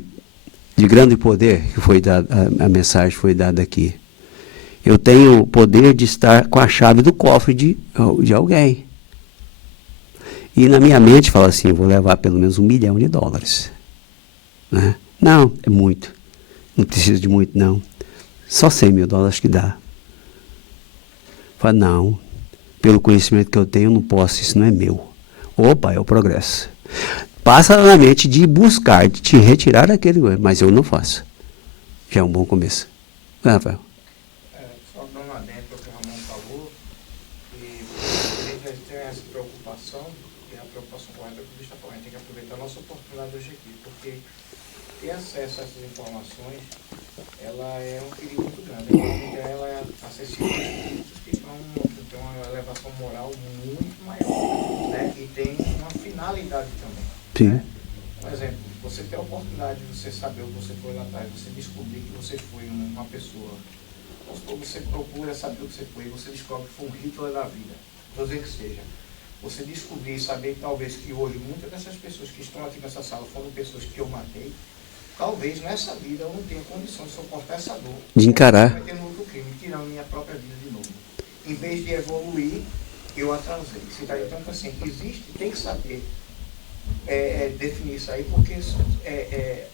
grande poder, que foi dado, a mensagem foi dada aqui. Eu tenho o poder de estar com a chave do cofre de alguém. E na minha mente fala assim, vou levar pelo menos $1 milhão. Né? Não, é muito. Não precisa de muito, não. Só $100 mil que dá. Fala, não. Pelo conhecimento que eu tenho, eu não posso, isso não é meu. Opa, é o progresso. Passa na mente de buscar, de te retirar daquele, mas eu não faço. Já é um bom começo. Rafael? Só dando uma dentro ao que o Ramon falou, e a gente tem essa preocupação, e a preocupação correta que o Cristo está falando, a gente tem que aproveitar a nossa oportunidade hoje aqui, porque ter acesso a essas informações, ela é um perigo muito grande. Ela é acessível aos espíritos que tem uma elevação moral muito maior, né? E tem uma finalidade também. Sim. Né? Por exemplo, você ter a oportunidade de você saber o que você foi lá atrás, você descobrir que você foi uma pessoa. Você procura saber o que você foi, você descobre que foi um Hitler da vida. Vou dizer que seja. Você descobrir e saber talvez que hoje muitas dessas pessoas que estão aqui nessa sala foram pessoas que eu matei. Talvez nessa vida eu não tenha condição de suportar essa dor. De encarar. Cometendo outro crime, tirando minha própria vida de novo. Em vez de evoluir, eu atrasei. Então, assim, existe, tem que saber definir isso aí, porque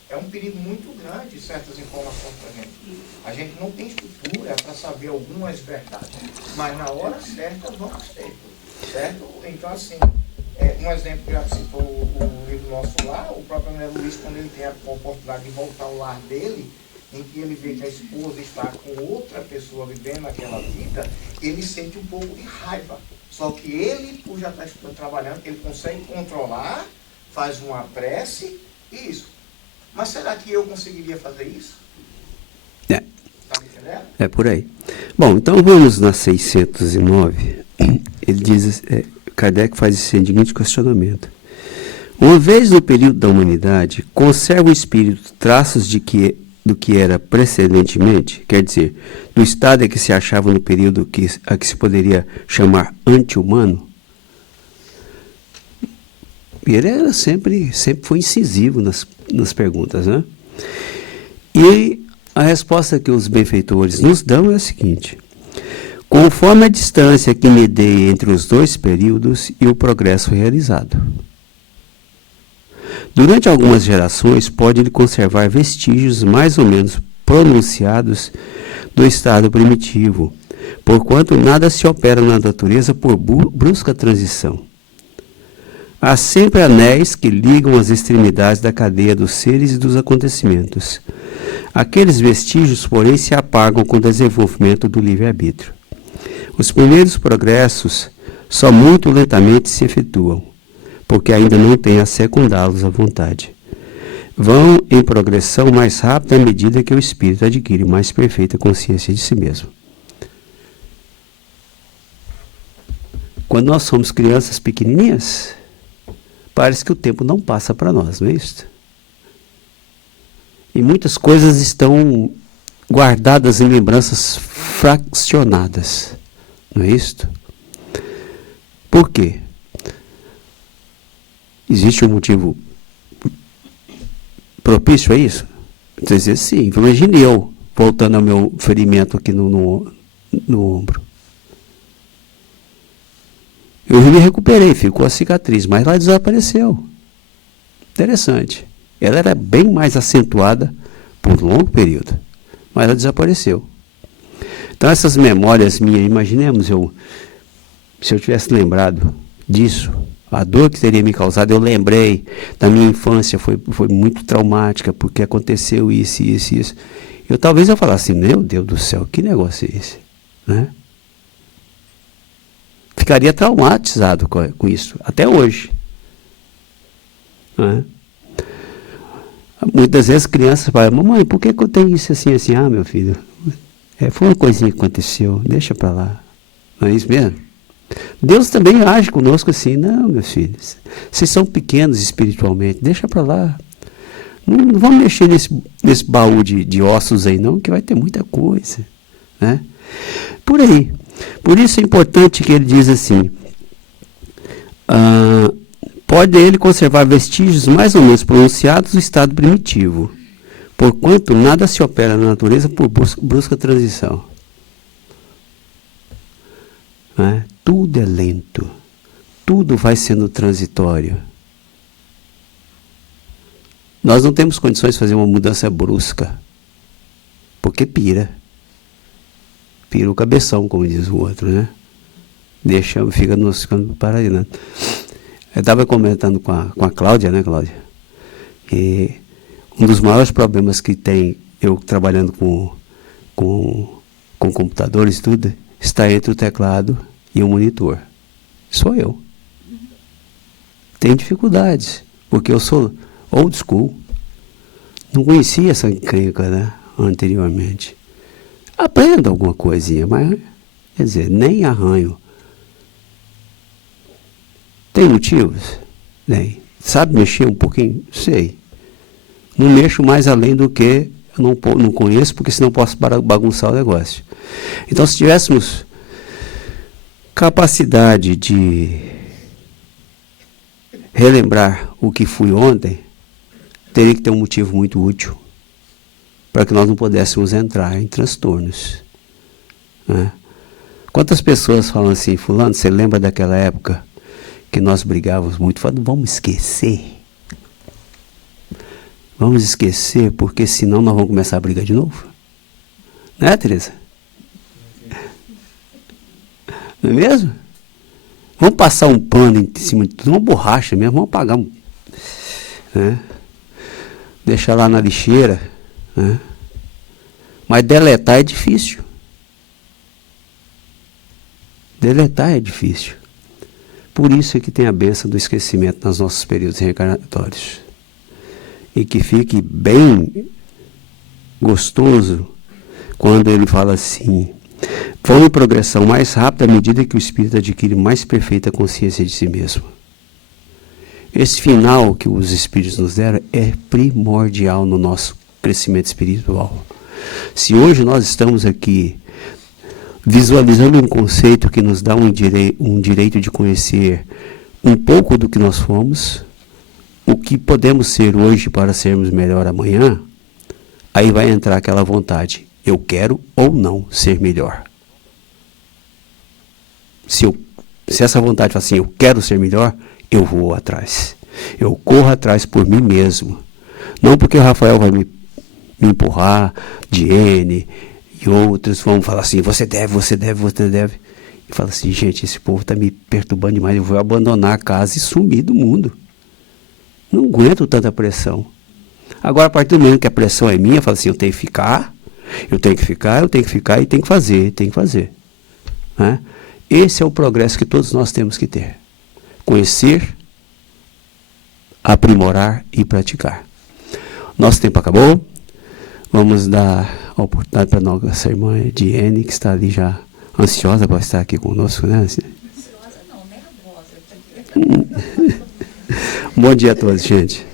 é um perigo muito grande certas informações para a gente. A gente não tem estrutura para saber algumas verdades, mas na hora certa vamos ter, certo? Então, assim, um exemplo que já citou o livro nosso lá, o próprio André Luiz, quando ele tem a oportunidade de voltar ao lar dele, em que ele vê que a esposa está com outra pessoa vivendo aquela vida, ele sente um pouco de raiva. Só que ele, por já estar trabalhando, ele consegue controlar, faz uma prece e isso. Mas será que eu conseguiria fazer isso? É. Tá me entendendo? É por aí. Bom, então vamos na 609. Ele diz, Kardec faz esse seguinte questionamento. Uma vez no período da humanidade, conserva o espírito traços do que era precedentemente, quer dizer, do estado em que se achava no período a que se poderia chamar anti-humano? E ele era sempre foi incisivo nas perguntas, né? E a resposta que os benfeitores nos dão é a seguinte: conforme a distância que medei entre os dois períodos e o progresso realizado. Durante algumas gerações, pode-lhe conservar vestígios mais ou menos pronunciados do estado primitivo, porquanto nada se opera na natureza por brusca transição. Há sempre anéis que ligam as extremidades da cadeia dos seres e dos acontecimentos. Aqueles vestígios, porém, se apagam com o desenvolvimento do livre-arbítrio. Os primeiros progressos só muito lentamente se efetuam, porque ainda não tem a secundá-los à vontade. Vão em progressão mais rápida à medida que o espírito adquire mais perfeita consciência de si mesmo. Quando nós somos crianças pequenininhas, parece que o tempo não passa para nós, não é isso? E muitas coisas estão guardadas em lembranças fracionadas, não é isso? Por quê? Existe um motivo propício a isso? Então, dizer sim. Imagine eu voltando ao meu ferimento aqui no ombro. Eu me recuperei, ficou a cicatriz, mas lá desapareceu. Interessante. Ela era bem mais acentuada por um longo período, mas ela desapareceu. Então essas memórias minhas, imaginemos se eu tivesse lembrado disso, a dor que teria me causado, eu lembrei da minha infância, foi muito traumática, porque aconteceu isso. Talvez eu falasse, meu Deus do céu, que negócio é esse? Né? Ficaria traumatizado com isso, até hoje. Né? Muitas vezes crianças falam, mamãe, por que eu tenho isso assim, assim? Ah, meu filho, foi uma coisinha que aconteceu, deixa para lá. Não é isso mesmo? Deus também age conosco assim, não, meus filhos, vocês são pequenos espiritualmente, deixa para lá. Não vamos mexer nesse baú de ossos aí não, que vai ter muita coisa. Né? Por aí. Por isso é importante que ele diz assim, pode ele conservar vestígios mais ou menos pronunciados do estado primitivo, porquanto nada se opera na natureza por brusca transição. Né? Tudo é lento, tudo vai sendo transitório. Nós não temos condições de fazer uma mudança brusca, porque pira o cabeção, como diz o outro, né? Fica nos ficando paralisando. Eu estava comentando com a Cláudia, né, Cláudia? E um dos maiores problemas que tem eu trabalhando com computadores e tudo, está entre o teclado e o monitor. Sou eu. Tenho dificuldades, porque eu sou old school. Não conhecia essa encrenca, né, anteriormente. Aprendo alguma coisinha, mas, quer dizer, nem arranho. Tem motivos? Tem. Sabe mexer um pouquinho? Sei. Não mexo mais além do que eu não conheço, porque senão posso bagunçar o negócio. Então, se tivéssemos capacidade de relembrar o que fui ontem, teria que ter um motivo muito útil para que nós não pudéssemos entrar em transtornos. Né? Quantas pessoas falam assim, fulano, você lembra daquela época que nós brigávamos muito? Falam, vamos esquecer. Vamos esquecer, porque senão nós vamos começar a brigar de novo. Né, Teresa? Não é mesmo? Vamos passar um pano em cima de tudo, uma borracha mesmo, vamos apagar. Né? Deixar lá na lixeira. Né? Mas deletar é difícil. Deletar é difícil. Por isso é que tem a bênção do esquecimento nos nossos períodos reencarnatórios. E que fique bem gostoso quando ele fala assim, vão em progressão mais rápida à medida que o espírito adquire mais perfeita consciência de si mesmo. Esse final que os espíritos nos deram é primordial no nosso crescimento espiritual. Se hoje nós estamos aqui visualizando um conceito que nos dá um direito de conhecer um pouco do que nós fomos, o que podemos ser hoje para sermos melhor amanhã, aí vai entrar aquela vontade. Eu quero ou não ser melhor. Se essa vontade fala assim, eu quero ser melhor, eu vou atrás. Eu corro atrás por mim mesmo. Não porque o Rafael vai me empurrar, Diene e outros vão falar assim, você deve. E fala assim, gente, esse povo está me perturbando demais, eu vou abandonar a casa e sumir do mundo. Não aguento tanta pressão. Agora, a partir do momento que a pressão é minha, fala assim, eu tenho que ficar e tenho que fazer. Né? Esse é o progresso que todos nós temos que ter. Conhecer, aprimorar e praticar. Nosso tempo acabou. Vamos dar a oportunidade para a nossa irmã Diene, que está ali já ansiosa para estar aqui conosco, né? Ansiosa não, nervosa. Bom dia a todos, gente.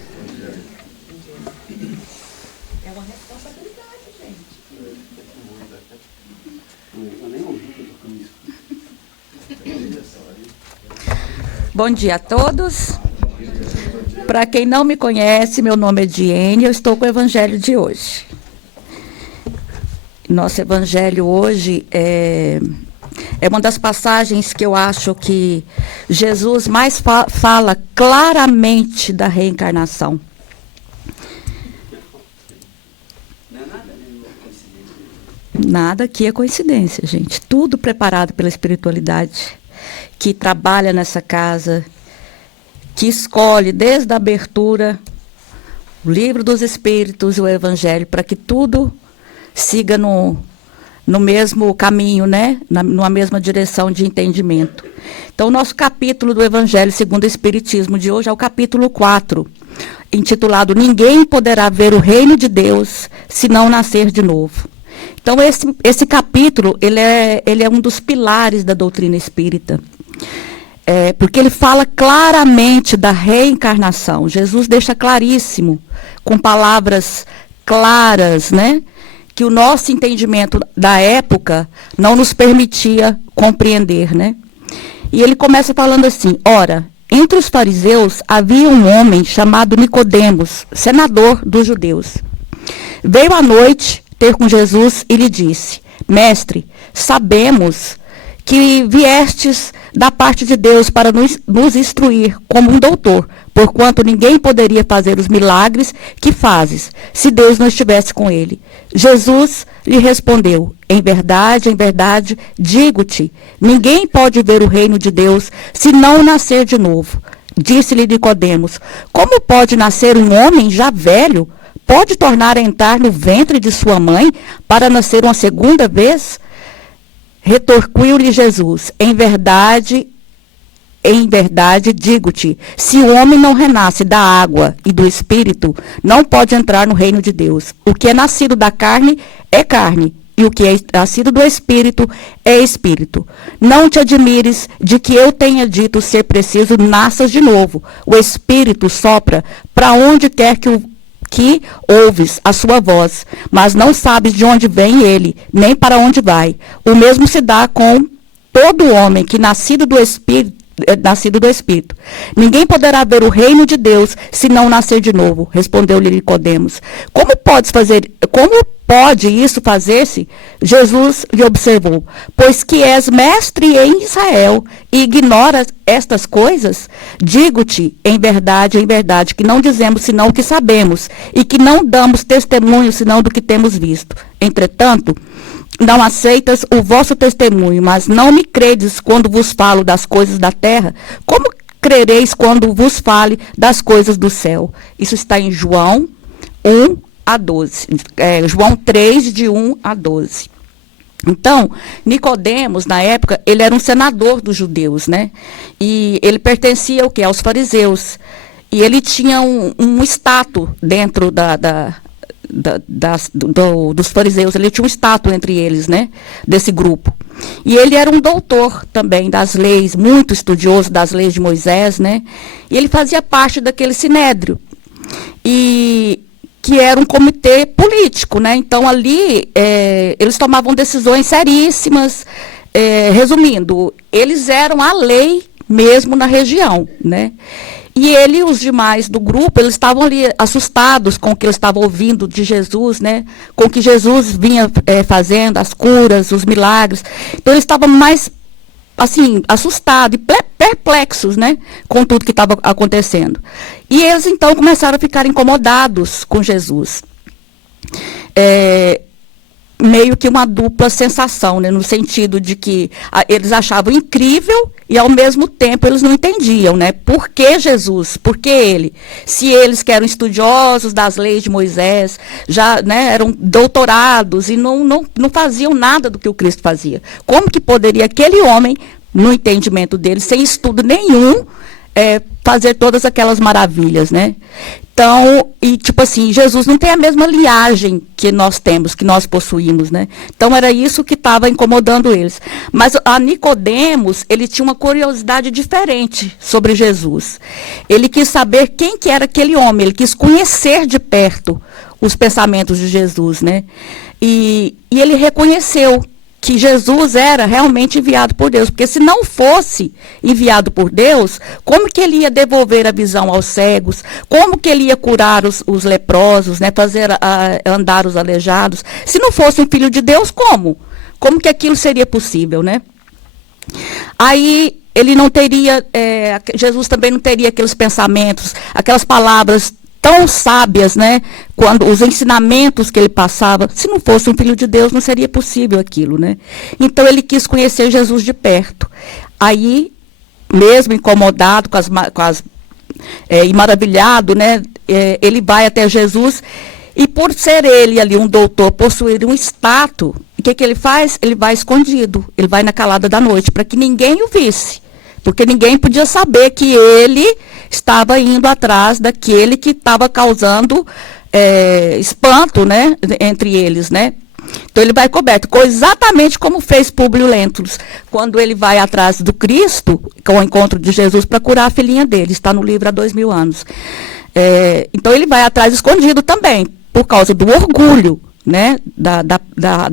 É uma responsabilidade, gente. Bom dia a todos. Para quem não me conhece, meu nome é Diene, eu estou com o Evangelho de hoje. Nosso Evangelho hoje é uma das passagens que eu acho que Jesus mais fala claramente da reencarnação. Nada aqui é coincidência, gente. Tudo preparado pela espiritualidade, que trabalha nessa casa, que escolhe desde a abertura o livro dos Espíritos e o Evangelho, para que tudo siga no mesmo caminho, né? Numa mesma direção de entendimento. Então, o nosso capítulo do Evangelho segundo o Espiritismo de hoje é o capítulo 4, intitulado Ninguém poderá ver o reino de Deus se não nascer de novo. Então, esse capítulo, ele é um dos pilares da doutrina espírita. Porque ele fala claramente da reencarnação. Jesus deixa claríssimo, com palavras claras, né? Que o nosso entendimento da época não nos permitia compreender, né? E ele começa falando assim, ora, entre os fariseus havia um homem chamado Nicodemos, senador dos judeus. Veio à noite ter com Jesus e lhe disse, mestre, sabemos que viestes da parte de Deus para nos instruir como um doutor, porquanto ninguém poderia fazer os milagres que fazes, se Deus não estivesse com ele. Jesus lhe respondeu, em verdade, digo-te, ninguém pode ver o reino de Deus se não nascer de novo. Disse-lhe Nicodemos, como pode nascer um homem já velho? Pode tornar a entrar no ventre de sua mãe para nascer uma segunda vez? Retorquiu-lhe Jesus, em verdade, digo-te, se o homem não renasce da água e do Espírito, não pode entrar no reino de Deus. O que é nascido da carne é carne, e o que é nascido do Espírito é Espírito. Não te admires de que eu tenha dito ser preciso nasças de novo. O Espírito sopra para onde quer que ouves a sua voz, mas não sabes de onde vem ele, nem para onde vai. O mesmo se dá com todo homem que nascido do Espírito. Ninguém poderá ver o reino de Deus se não nascer de novo, respondeu-lhe Nicodemos. Como pode isso fazer-se? Jesus lhe observou, pois que és mestre em Israel e ignoras estas coisas? Digo-te, em verdade, que não dizemos senão o que sabemos, e que não damos testemunho senão do que temos visto. Entretanto, não aceitas o vosso testemunho, mas não me credes quando vos falo das coisas da terra. Como crereis quando vos fale das coisas do céu? Isso está em João 1 a 12. João 3, de 1 a 12. Então, Nicodemos, na época, ele era um senador dos judeus, né? E ele pertencia ao quê? Aos fariseus. E ele tinha um status dentro dos fariseus, ele tinha um status entre eles, né, desse grupo. E ele era um doutor também das leis, muito estudioso das leis de Moisés, né, e ele fazia parte daquele sinédrio, e que era um comitê político, né, então ali eles tomavam decisões seríssimas, resumindo, eles eram a lei mesmo na região, né. E ele e os demais do grupo, eles estavam ali assustados com o que eles estavam ouvindo de Jesus, né? Com o que Jesus vinha fazendo, as curas, os milagres. Então, eles estavam mais, assim, assustados e perplexos, né? Com tudo que estava acontecendo. E eles, então, começaram a ficar incomodados com Jesus. Meio que uma dupla sensação, né, no sentido de que eles achavam incrível e, ao mesmo tempo, eles não entendiam, né? Por que Jesus? Por que ele? Se eles que eram estudiosos das leis de Moisés, já, né, eram doutorados e não faziam nada do que o Cristo fazia. Como que poderia aquele homem, no entendimento dele, sem estudo nenhum, fazer todas aquelas maravilhas, né? Então, e tipo assim, Jesus não tem a mesma linhagem que nós temos, que nós possuímos, né? Então era isso que estava incomodando eles. Mas a Nicodemos, ele tinha uma curiosidade diferente sobre Jesus. Ele quis saber quem que era aquele homem, ele quis conhecer de perto os pensamentos de Jesus, né? E ele reconheceu que Jesus era realmente enviado por Deus, porque se não fosse enviado por Deus, como que ele ia devolver a visão aos cegos? Como que ele ia curar os leprosos, né, fazer andar os aleijados? Se não fosse um filho de Deus, como? Como que aquilo seria possível, né? Aí ele não teria, Jesus também não teria aqueles pensamentos, aquelas palavras tão sábias, né? Quando os ensinamentos que ele passava, se não fosse um filho de Deus, não seria possível aquilo, né? Então ele quis conhecer Jesus de perto. Aí, mesmo incomodado e maravilhado, né? Ele vai até Jesus e, por ser ele ali um doutor, possuir um status, o que ele faz? Ele vai escondido, ele vai na calada da noite, para que ninguém o visse, porque ninguém podia saber que ele estava indo atrás daquele que estava causando espanto, né, entre eles, né? Então ele vai coberto, exatamente como fez Públio Lentulus, quando ele vai atrás do Cristo, com o encontro de Jesus, para curar a filhinha dele, está no livro há 2000 anos. Então ele vai atrás escondido também, por causa do orgulho, né, da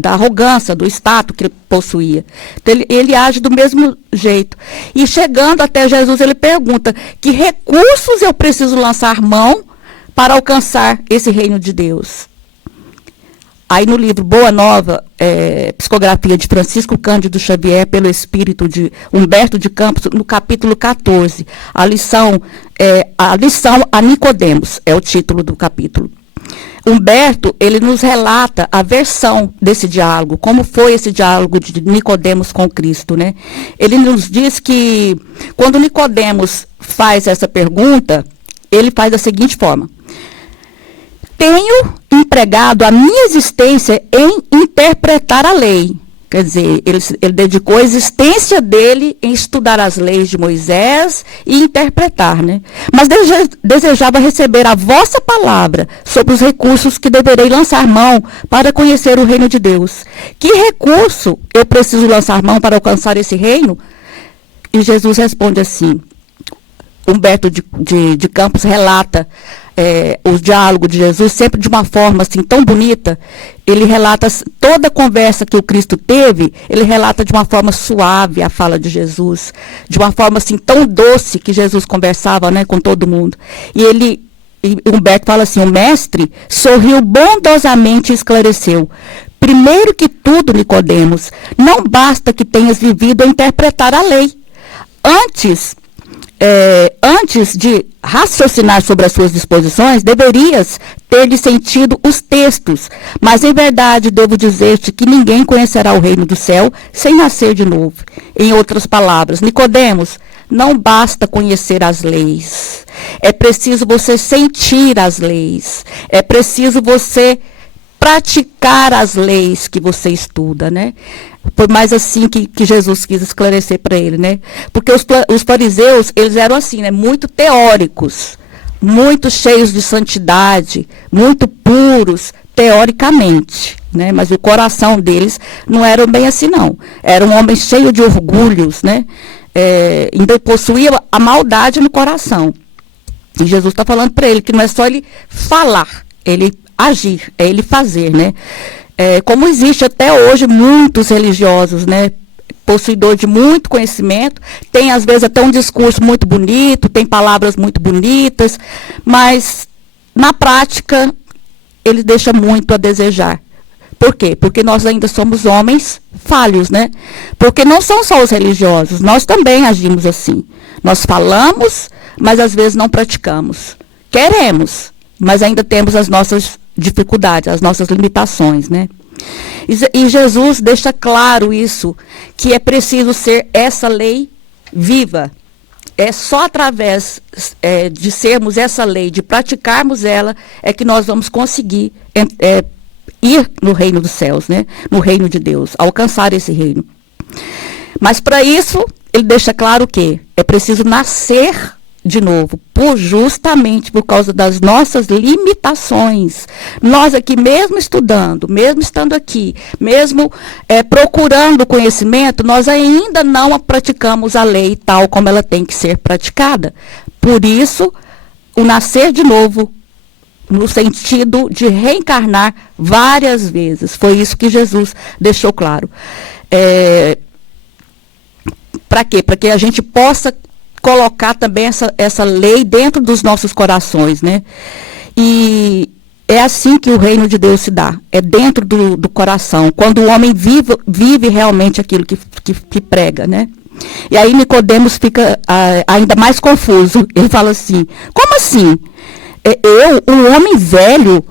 arrogância, do status que ele possuía. Então, ele age do mesmo jeito. E chegando até Jesus, ele pergunta: que recursos eu preciso lançar mão para alcançar esse reino de Deus? Aí no livro Boa Nova, Psicografia de Francisco Cândido Xavier, pelo espírito de Humberto de Campos, no capítulo 14, a lição a Nicodemos, é o título do capítulo. Humberto, ele nos relata a versão desse diálogo, como foi esse diálogo de Nicodemos com Cristo, né? Ele nos diz que, quando Nicodemos faz essa pergunta, ele faz da seguinte forma: tenho empregado a minha existência em interpretar a lei. Quer dizer, ele dedicou a existência dele em estudar as leis de Moisés e interpretar, né? Mas desejava receber a vossa palavra sobre os recursos que deverei lançar mão para conhecer o reino de Deus. Que recurso eu preciso lançar mão para alcançar esse reino? E Jesus responde assim. Humberto de Campos relata o diálogo de Jesus sempre de uma forma assim tão bonita. Ele relata toda a conversa que o Cristo teve, ele relata de uma forma suave a fala de Jesus, de uma forma assim tão doce que Jesus conversava, né, com todo mundo. E Humberto fala assim: o mestre sorriu bondosamente e esclareceu: primeiro que tudo, Nicodemos, não basta que tenhas vivido a interpretar a lei. Antes de raciocinar sobre as suas disposições, deverias ter dissentido os textos. Mas, em verdade, devo dizer-te que ninguém conhecerá o reino do céu sem nascer de novo. Em outras palavras, Nicodemos, não basta conhecer as leis. É preciso você sentir as leis. É preciso você praticar as leis que você estuda, né? Foi mais assim que Jesus quis esclarecer para ele, né? Porque os fariseus, eles eram assim, né? Muito teóricos, muito cheios de santidade, muito puros, teoricamente, né? Mas o coração deles não era bem assim, não. Era um homem cheio de orgulhos, né? Ainda possuía a maldade no coração. E Jesus está falando para ele que não é só ele falar, ele agir, é ele fazer, né? Como existe até hoje muitos religiosos, né, possuidor de muito conhecimento, tem às vezes até um discurso muito bonito, tem palavras muito bonitas, mas na prática ele deixa muito a desejar. Por quê? Porque nós ainda somos homens falhos, né? Porque não são só os religiosos, nós também agimos assim. Nós falamos, mas às vezes não praticamos. Queremos, mas ainda temos as nossas dificuldades, as nossas limitações, né? E Jesus deixa claro isso, que é preciso ser essa lei viva. É só através de sermos essa lei, de praticarmos ela, é que nós vamos conseguir ir no reino dos céus, né? No reino de Deus, alcançar esse reino. Mas para isso, ele deixa claro que é preciso nascer de novo, justamente por causa das nossas limitações. Nós aqui, mesmo estudando, mesmo estando aqui, mesmo procurando conhecimento, nós ainda não praticamos a lei tal como ela tem que ser praticada. Por isso, o nascer de novo, no sentido de reencarnar várias vezes. Foi isso que Jesus deixou claro. Para quê? Para que a gente possa colocar também essa lei dentro dos nossos corações, né? E é assim que o reino de Deus se dá, é dentro do coração, quando o homem vive realmente aquilo que prega, né? E aí Nicodemos fica ainda mais confuso, ele fala assim, como assim? Eu, um homem velho,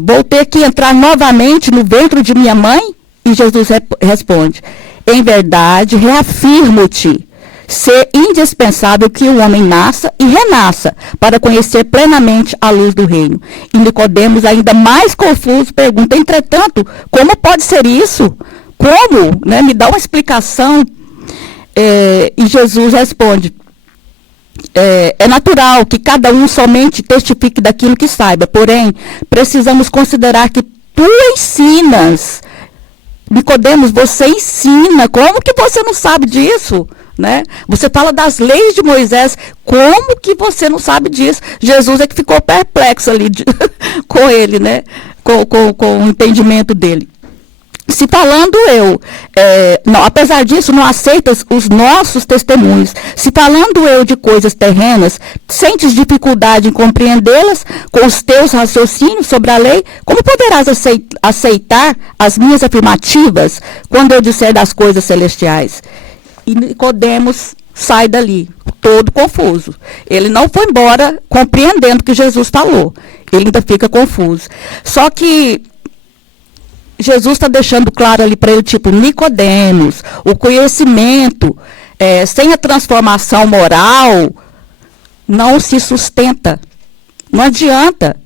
vou ter que entrar novamente no ventre de minha mãe? E Jesus responde, em verdade, reafirmo-te, ser indispensável que o homem nasça e renasça para conhecer plenamente a luz do reino. E Nicodemos, ainda mais confuso, pergunta, entretanto, como pode ser isso? Como? Né? Me dá uma explicação. E Jesus responde, é natural que cada um somente testifique daquilo que saiba, porém, precisamos considerar que tu ensinas. Nicodemos, você ensina, como que você não sabe disso? Né? Você fala das leis de Moisés, como que você não sabe disso? Jesus é que ficou perplexo ali com ele, né? Com o entendimento dele. Se falando apesar disso, não aceitas os nossos testemunhos. Se falando eu de coisas terrenas, sentes dificuldade em compreendê-las com os teus raciocínios sobre a lei, como poderás aceitar as minhas afirmativas quando eu disser das coisas celestiais? E Nicodemos sai dali, todo confuso. Ele não foi embora compreendendo o que Jesus falou. Ele ainda fica confuso. Só que Jesus está deixando claro ali para ele, tipo, Nicodemos, o conhecimento sem a transformação moral não se sustenta. Não adianta.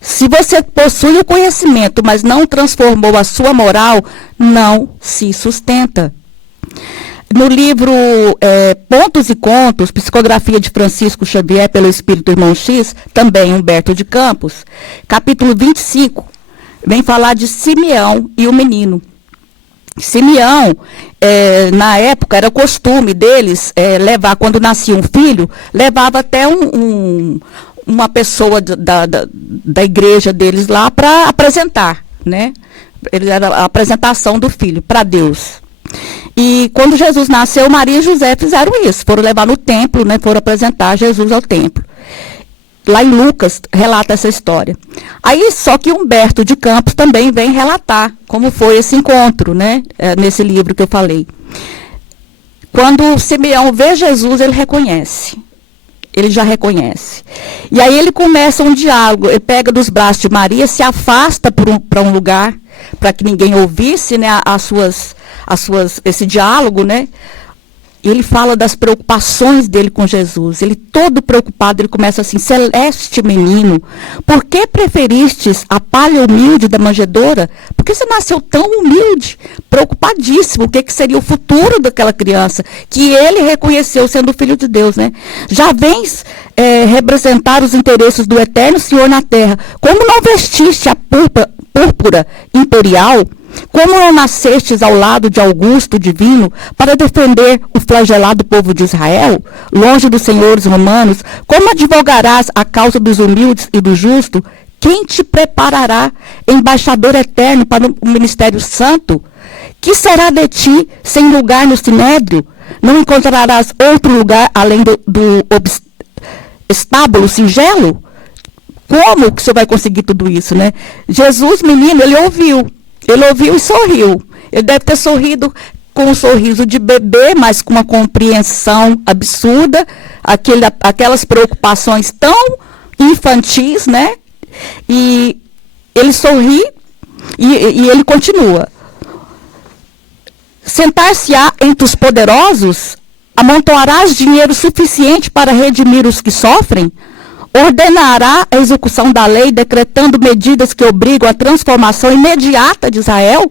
Se você possui o conhecimento, mas não transformou a sua moral, não se sustenta. No livro Pontos e Contos, Psicografia de Francisco Xavier pelo Espírito Irmão X, também Humberto de Campos, capítulo 25, vem falar de Simeão e o menino. Simeão, na época, era costume deles levar, quando nascia um filho, levava até uma pessoa da igreja deles lá para apresentar, né? Era a apresentação do filho para Deus. E quando Jesus nasceu, Maria e José fizeram isso, foram levar no templo, né, foram apresentar Jesus ao templo. Lá em Lucas, relata essa história. Aí, só que Humberto de Campos também vem relatar como foi esse encontro, né, nesse livro que eu falei. Quando Simeão vê Jesus, ele reconhece. Ele já reconhece. E aí ele começa um diálogo, ele pega dos braços de Maria, se afasta para um lugar, para que ninguém ouvisse, né, esse diálogo, né? Ele fala das preocupações dele com Jesus. Ele todo preocupado, ele começa assim, celeste menino, por que preferistes a palha humilde da manjedoura? Por que você nasceu tão humilde? Preocupadíssimo, o que seria o futuro daquela criança, que ele reconheceu sendo filho de Deus, né? Já vens representar os interesses do eterno Senhor na terra. Como não vestiste a púrpura imperial? Como não nascestes ao lado de Augusto divino para defender o flagelado povo de Israel, longe dos senhores romanos? Como advogarás a causa dos humildes e do justo? Quem te preparará embaixador eterno para o ministério santo? Que será de ti sem lugar no sinédrio? Não encontrarás outro lugar além do estábulo singelo? Como que você vai conseguir tudo isso, né? Jesus, menino, ele ouviu e sorriu. Ele deve ter sorrido com um sorriso de bebê, mas com uma compreensão absurda, aquelas preocupações tão infantis, né? E ele sorri e ele continua. Sentar-se-á entre os poderosos? Amontoarás dinheiro suficiente para redimir os que sofrem? Ordenará a execução da lei, decretando medidas que obrigam a transformação imediata de Israel?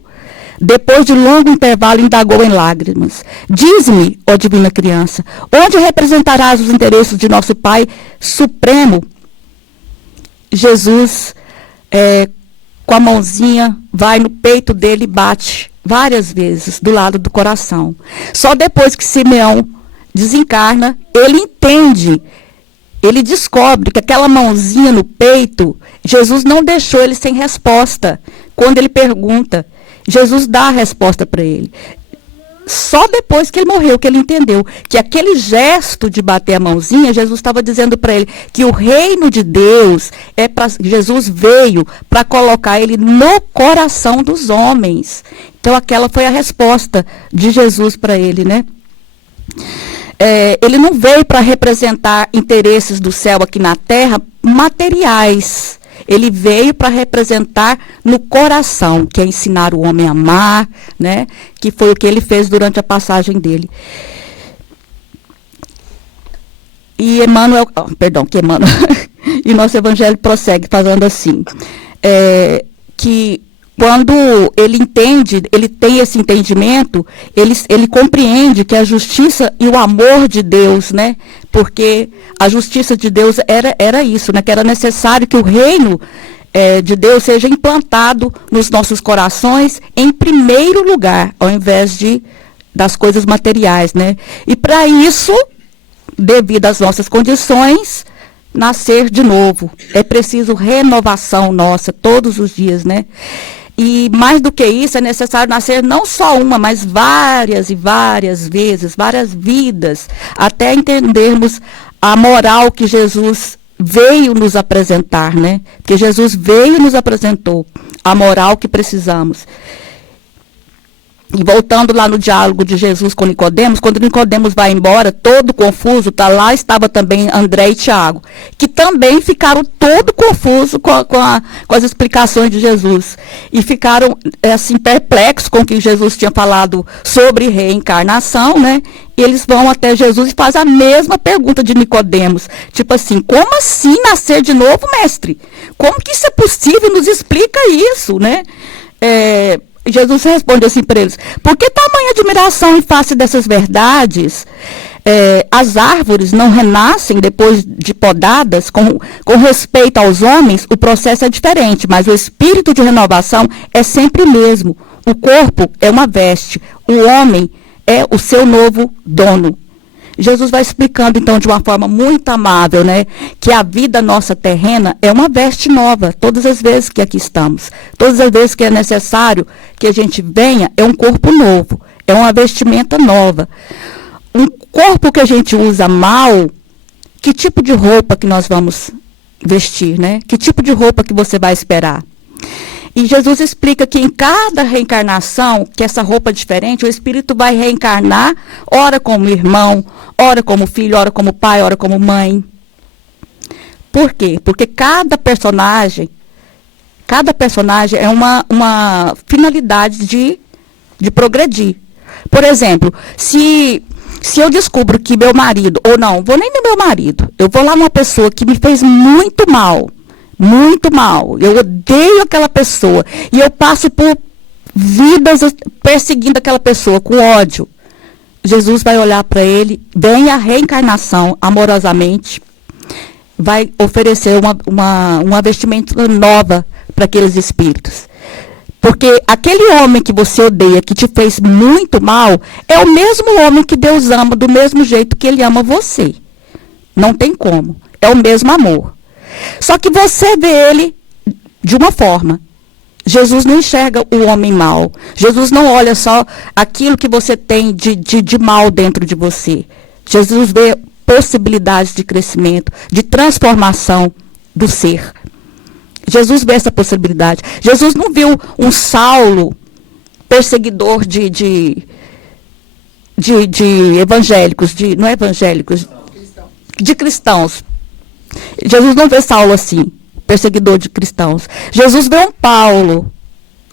Depois de longo intervalo, indagou em lágrimas. Diz-me, ó divina criança, onde representarás os interesses de nosso Pai Supremo? Jesus, com a mãozinha, vai no peito dele e bate várias vezes do lado do coração. Só depois que Simeão desencarna, ele entende, ele descobre que aquela mãozinha no peito, Jesus não deixou ele sem resposta. Quando ele pergunta, Jesus dá a resposta para ele. Só depois que ele morreu, que ele entendeu que aquele gesto de bater a mãozinha, Jesus estava dizendo para ele que o reino de Deus Jesus veio para colocar ele no coração dos homens. Então aquela foi a resposta de Jesus para ele, né? Ele não veio para representar interesses do céu aqui na terra materiais. Ele veio para representar no coração, que é ensinar o homem a amar, né? Que foi o que ele fez durante a passagem dele. E Emmanuel, e nosso evangelho prossegue falando assim, que quando ele entende, ele tem esse entendimento, ele compreende que a justiça e o amor de Deus, né? Porque a justiça de Deus era isso, né? Que era necessário que o reino de Deus seja implantado nos nossos corações em primeiro lugar, ao invés das coisas materiais, né? E para isso, devido às nossas condições, nascer de novo. É preciso renovação nossa todos os dias, né? E mais do que isso, é necessário nascer não só uma, mas várias e várias vezes, várias vidas, até entendermos a moral que Jesus veio nos apresentar, né? Porque Jesus veio e nos apresentou a moral que precisamos. E voltando lá no diálogo de Jesus com Nicodemos, quando Nicodemos vai embora, todo confuso, lá estava também André e Tiago, que também ficaram todo confusos com as explicações de Jesus. E ficaram assim, perplexos com o que Jesus tinha falado sobre reencarnação, né? E eles vão até Jesus e fazem a mesma pergunta de Nicodemos. Tipo assim, como assim nascer de novo, mestre? Como que isso é possível? Nos explica isso, né? Jesus responde assim para eles: por que tamanha admiração em face dessas verdades? As árvores não renascem depois de podadas. Com respeito aos homens, o processo é diferente, mas o espírito de renovação é sempre o mesmo. O corpo é uma veste, o homem é o seu novo dono. Jesus vai explicando, então, de uma forma muito amável, né, que a vida nossa terrena é uma veste nova, todas as vezes que aqui estamos. Todas as vezes que é necessário que a gente venha, é um corpo novo, é uma vestimenta nova. Um corpo que a gente usa mal, que tipo de roupa que nós vamos vestir, né? Que tipo de roupa que você vai esperar? E Jesus explica que em cada reencarnação, que essa roupa é diferente, o espírito vai reencarnar, ora como irmão, ora como filho, ora como pai, ora como mãe. Por quê? Porque cada personagem é uma finalidade de progredir. Por exemplo, se eu descubro que meu marido, ou não, vou nem no meu marido, eu vou lá numa pessoa que me fez muito mal, eu odeio aquela pessoa, e eu passo por vidas perseguindo aquela pessoa com ódio. Jesus vai olhar para ele, vem a reencarnação amorosamente, vai oferecer uma vestimenta nova para aqueles espíritos. Porque aquele homem que você odeia, que te fez muito mal, é o mesmo homem que Deus ama do mesmo jeito que ele ama você. Não tem como. É o mesmo amor. Só que você vê ele de uma forma. Jesus não enxerga o homem mau. Jesus não olha só aquilo que você tem de mal dentro de você. Jesus vê possibilidades de crescimento, de transformação do ser. Jesus vê essa possibilidade. Jesus não viu um Saulo perseguidor de evangélicos, não é evangélicos, de cristãos. Jesus não vê Saulo assim, perseguidor de cristãos. Jesus vê um Paulo,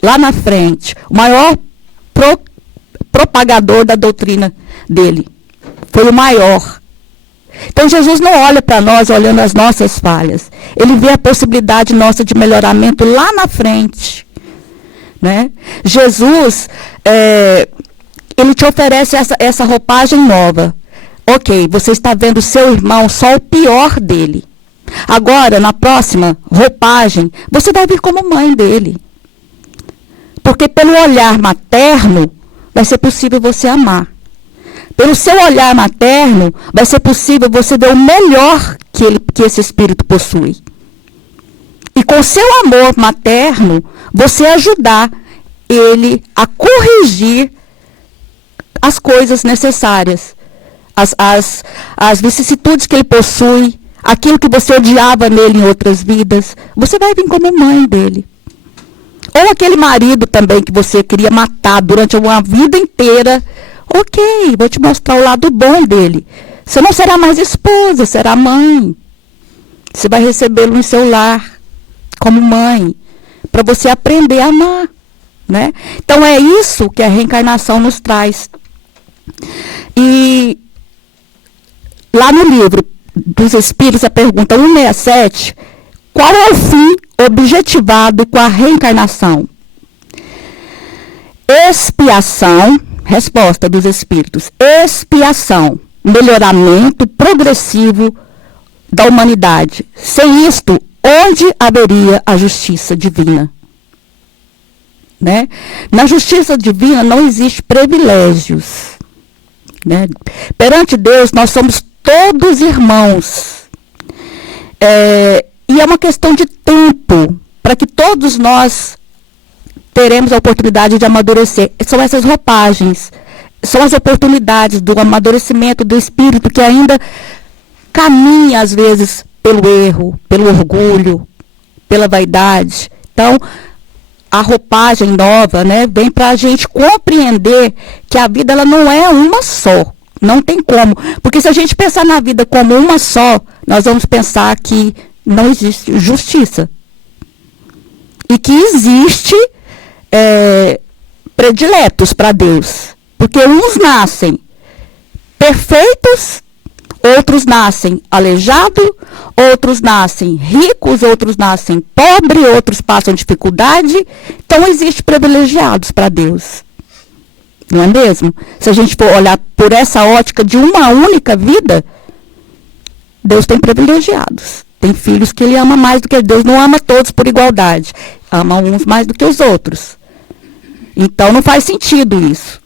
lá na frente, o maior propagador da doutrina dele. Foi o maior. Então Jesus não olha para nós olhando as nossas falhas. Ele vê a possibilidade nossa de melhoramento lá na frente. Né? Jesus, ele te oferece essa roupagem nova. Ok, você está vendo o seu irmão só o pior dele. Agora, na próxima roupagem, você vai vir como mãe dele. Porque pelo olhar materno, vai ser possível você amar. Pelo seu olhar materno, vai ser possível você ver o melhor que esse espírito possui. E com seu amor materno, você ajudar ele a corrigir as coisas necessárias. As vicissitudes que ele possui, aquilo que você odiava nele em outras vidas, você vai vir como mãe dele. Ou aquele marido também que você queria matar durante uma vida inteira, ok, vou te mostrar o lado bom dele. Você não será mais esposa, será mãe. Você vai recebê-lo no seu lar, como mãe, para você aprender a amar. Né? Então é isso que a reencarnação nos traz. E lá no livro dos Espíritos, a pergunta 167, qual é o fim objetivado com a reencarnação? Expiação, resposta dos Espíritos, expiação, melhoramento progressivo da humanidade. Sem isto, onde haveria a justiça divina? Né? Na justiça divina não existe privilégios. Né? Perante Deus, nós somos todos irmãos. E é uma questão de tempo para que todos nós teremos a oportunidade de amadurecer. São essas roupagens, são as oportunidades do amadurecimento do espírito que ainda caminha, às vezes, pelo erro, pelo orgulho, pela vaidade. Então, a roupagem nova, né, vem para a gente compreender que a vida ela não é uma só. Não tem como. Porque se a gente pensar na vida como uma só, nós vamos pensar que não existe justiça. E que existe prediletos para Deus. Porque uns nascem perfeitos, outros nascem alejados, outros nascem ricos, outros nascem pobres, outros passam dificuldade. Então, existe privilegiados para Deus. Não é mesmo? Se a gente for olhar por essa ótica de uma única vida, Deus tem privilegiados. Tem filhos que ele ama mais do que Deus. Não ama todos por igualdade. Ama uns mais do que os outros. Então, não faz sentido isso.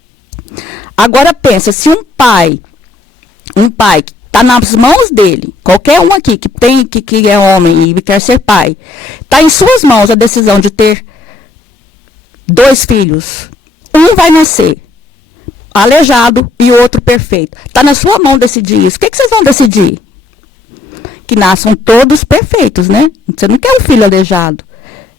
Agora, pensa, se um pai que está nas mãos dele, qualquer um aqui que é homem e quer ser pai, está em suas mãos a decisão de ter 2 filhos. Um vai nascer aleijado e o outro perfeito. Está na sua mão decidir isso. O que vocês vão decidir? Que nasçam todos perfeitos, né? Você não quer um filho aleijado.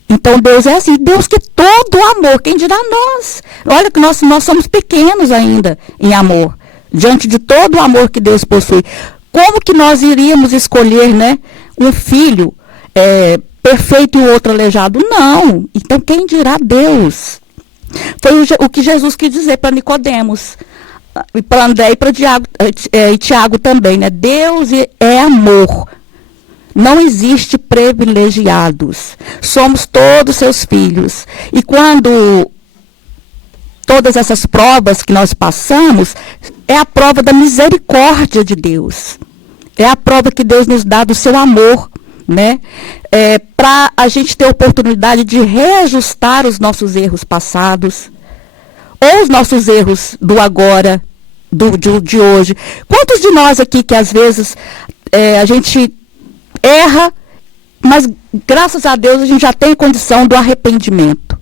Então Deus é assim. Deus que todo amor, quem dirá nós? Olha que nós somos pequenos ainda em amor. Diante de todo o amor que Deus possui. Como que nós iríamos escolher, né, um filho perfeito e o outro aleijado? Não. Então quem dirá Deus? Foi o que Jesus quis dizer para Nicodemos, e para André e para Tiago também, né? Deus é amor. Não existe privilegiados. Somos todos seus filhos. E quando todas essas provas que nós passamos, é a prova da misericórdia de Deus. É a prova que Deus nos dá do seu amor, né? Para a gente ter a oportunidade de reajustar os nossos erros passados, ou os nossos erros do agora, de hoje. Quantos de nós aqui que às vezes a gente erra, mas graças a Deus a gente já tem condição do arrependimento.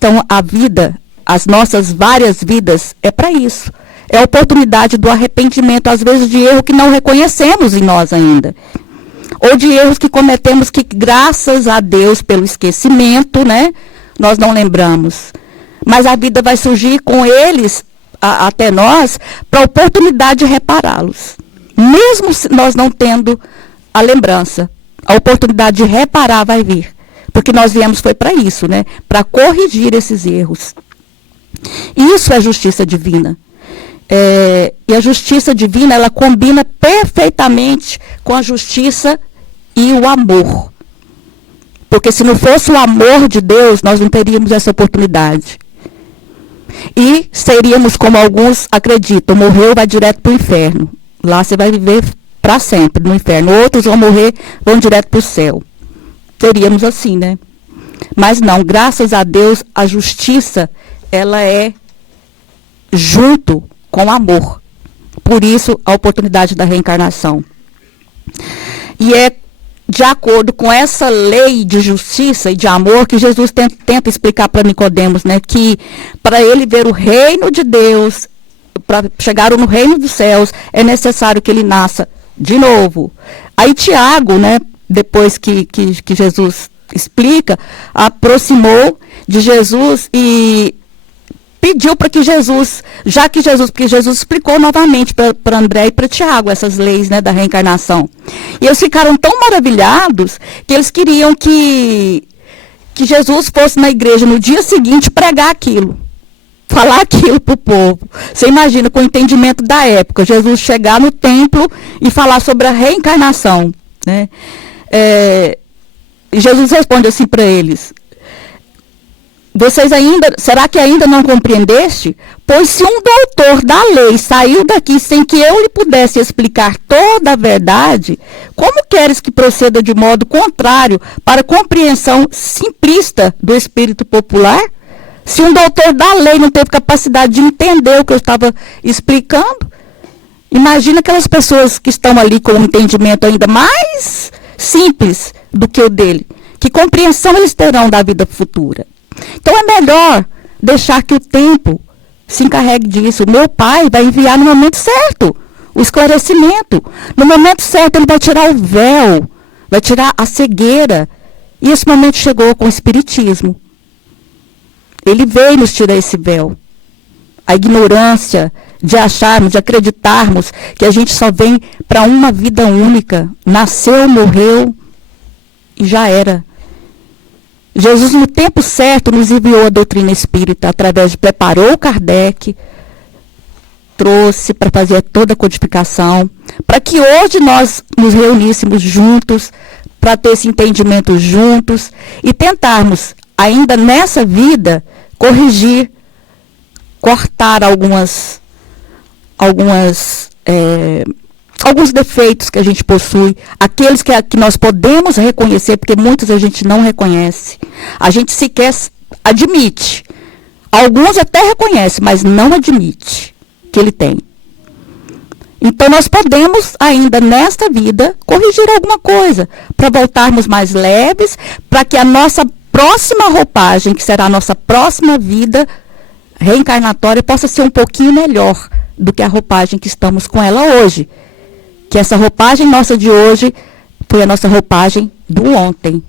Então, a vida, as nossas várias vidas, é para isso. É a oportunidade do arrependimento, às vezes, de erro que não reconhecemos em nós ainda. Ou de erros que cometemos que, graças a Deus, pelo esquecimento, né, nós não lembramos. Mas a vida vai surgir com eles até nós para a oportunidade de repará-los. Mesmo nós não tendo a lembrança, a oportunidade de reparar vai vir. Porque nós viemos foi para isso, né? Para corrigir esses erros. Isso é justiça divina. E a justiça divina, ela combina perfeitamente com a justiça e o amor. Porque se não fosse o amor de Deus, nós não teríamos essa oportunidade. E seríamos como alguns acreditam, morreu, vai direto para o inferno. Lá você vai viver para sempre no inferno. Outros vão morrer, vão direto para o céu. Teríamos assim, né? Mas não, graças a Deus, a justiça, ela é junto com o amor. Por isso, a oportunidade da reencarnação. E é de acordo com essa lei de justiça e de amor que Jesus tenta explicar para Nicodemos, né? Que para ele ver o reino de Deus, para chegar no reino dos céus, é necessário que ele nasça de novo. Aí Tiago, né? Depois que Jesus explica, aproximou de Jesus e pediu para que Jesus, porque Jesus explicou novamente para André e para Tiago essas leis, né, da reencarnação. E eles ficaram tão maravilhados que eles queriam que Jesus fosse na igreja no dia seguinte pregar aquilo, falar aquilo para o povo. Você imagina, com o entendimento da época, Jesus chegar no templo e falar sobre a reencarnação, né? Jesus responde assim para eles: será que ainda não compreendeste? Pois se um doutor da lei saiu daqui sem que eu lhe pudesse explicar toda a verdade, como queres que proceda de modo contrário para a compreensão simplista do espírito popular? Se um doutor da lei não teve capacidade de entender o que eu estava explicando, imagina aquelas pessoas que estão ali com um entendimento ainda mais simples do que o dele. Que compreensão eles terão da vida futura? Então é melhor deixar que o tempo se encarregue disso. O meu Pai vai enviar no momento certo o esclarecimento. No momento certo ele vai tirar o véu, vai tirar a cegueira. E esse momento chegou com o Espiritismo. Ele veio nos tirar esse véu. A ignorância de acharmos, de acreditarmos que a gente só vem para uma vida única. Nasceu, morreu e já era. Jesus, no tempo certo, nos enviou a doutrina espírita, através de preparou Kardec, trouxe para fazer toda a codificação, para que hoje nós nos reuníssemos juntos, para ter esse entendimento juntos, e tentarmos, ainda nessa vida, corrigir, cortar alguns defeitos que a gente possui, aqueles que nós podemos reconhecer, porque muitos a gente não reconhece. A gente sequer admite. Alguns até reconhecem, mas não admite que ele tem. Então nós podemos ainda nesta vida corrigir alguma coisa, para voltarmos mais leves, para que a nossa próxima roupagem, que será a nossa próxima vida reencarnatória, possa ser um pouquinho melhor do que a roupagem que estamos com ela hoje. Que essa roupagem nossa de hoje foi a nossa roupagem do ontem.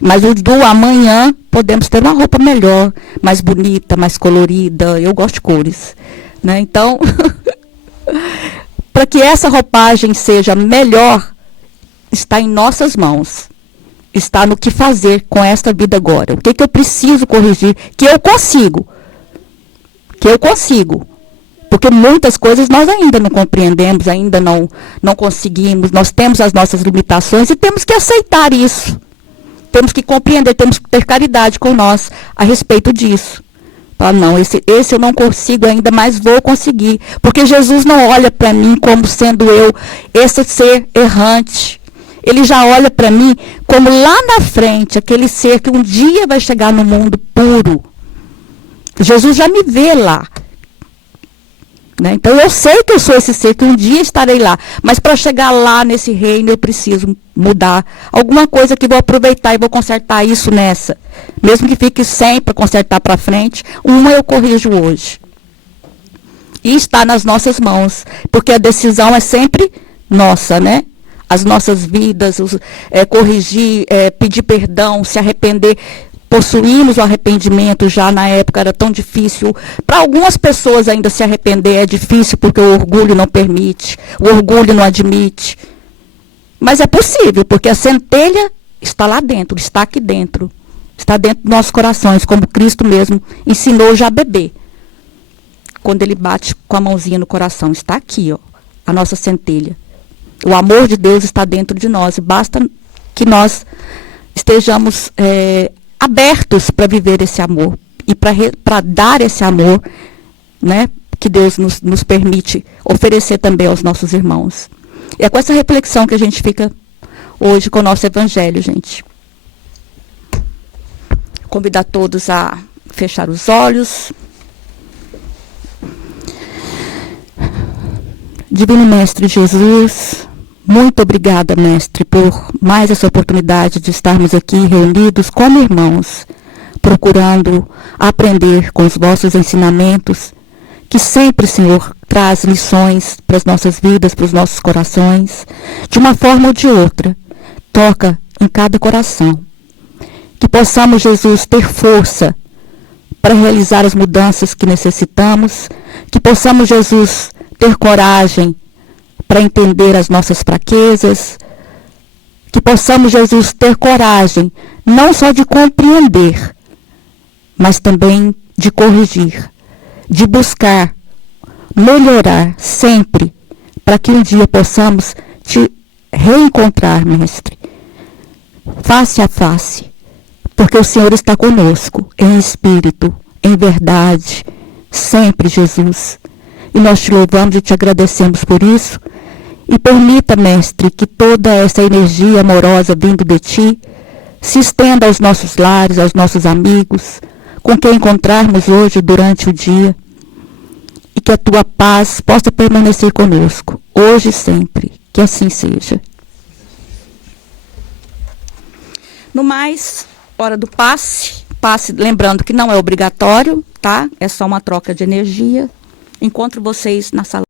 Mas o do amanhã podemos ter uma roupa melhor, mais bonita, mais colorida. Eu gosto de cores, né? Então, para que essa roupagem seja melhor, está em nossas mãos. Está no que fazer com esta vida agora. O que eu preciso corrigir? Que eu consigo. Porque muitas coisas nós ainda não compreendemos, ainda não conseguimos, nós temos as nossas limitações e temos que aceitar isso. Temos que compreender, temos que ter caridade com nós a respeito disso. Falar, não, esse eu não consigo ainda, mas vou conseguir. Porque Jesus não olha para mim como sendo eu esse ser errante. Ele já olha para mim como lá na frente, aquele ser que um dia vai chegar no mundo puro. Jesus já me vê lá. Né? Então eu sei que eu sou esse ser, que um dia estarei lá. Mas para chegar lá nesse reino, eu preciso mudar alguma coisa que vou aproveitar e vou consertar isso nessa. Mesmo que fique 100 para consertar para frente, uma eu corrijo hoje. E está nas nossas mãos, porque a decisão é sempre nossa, né? As nossas vidas, corrigir, pedir perdão, se arrepender. Possuímos o arrependimento, já na época era tão difícil. Para algumas pessoas ainda se arrepender é difícil, porque o orgulho não permite, o orgulho não admite. Mas é possível, porque a centelha está lá dentro, está aqui dentro. Está dentro dos nossos corações, como Cristo mesmo ensinou já a beber. Quando ele bate com a mãozinha no coração, está aqui, ó, a nossa centelha. O amor de Deus está dentro de nós, e basta que nós estejamos abertos para viver esse amor e para dar esse amor, né, que Deus nos permite oferecer também aos nossos irmãos. E é com essa reflexão que a gente fica hoje com o nosso evangelho, gente. Convidar todos a fechar os olhos. Divino Mestre Jesus, muito obrigada, Mestre, por mais essa oportunidade de estarmos aqui reunidos como irmãos, procurando aprender com os vossos ensinamentos, que sempre, Senhor, traz lições para as nossas vidas, para os nossos corações, de uma forma ou de outra, toca em cada coração. Que possamos, Jesus, ter força para realizar as mudanças que necessitamos, que possamos, Jesus, ter coragem para entender as nossas fraquezas, que possamos, Jesus, ter coragem não só de compreender, mas também de corrigir, de buscar melhorar sempre, para que um dia possamos te reencontrar, Mestre, face a face, porque o Senhor está conosco, em espírito, em verdade, sempre, Jesus. E nós te louvamos e te agradecemos por isso. E permita, Mestre, que toda essa energia amorosa vindo de ti se estenda aos nossos lares, aos nossos amigos, com quem encontrarmos hoje durante o dia. E que a tua paz possa permanecer conosco, hoje e sempre. Que assim seja. No mais, hora do passe. Passe, lembrando que não é obrigatório, tá? É só uma troca de energia. Encontro vocês na sala.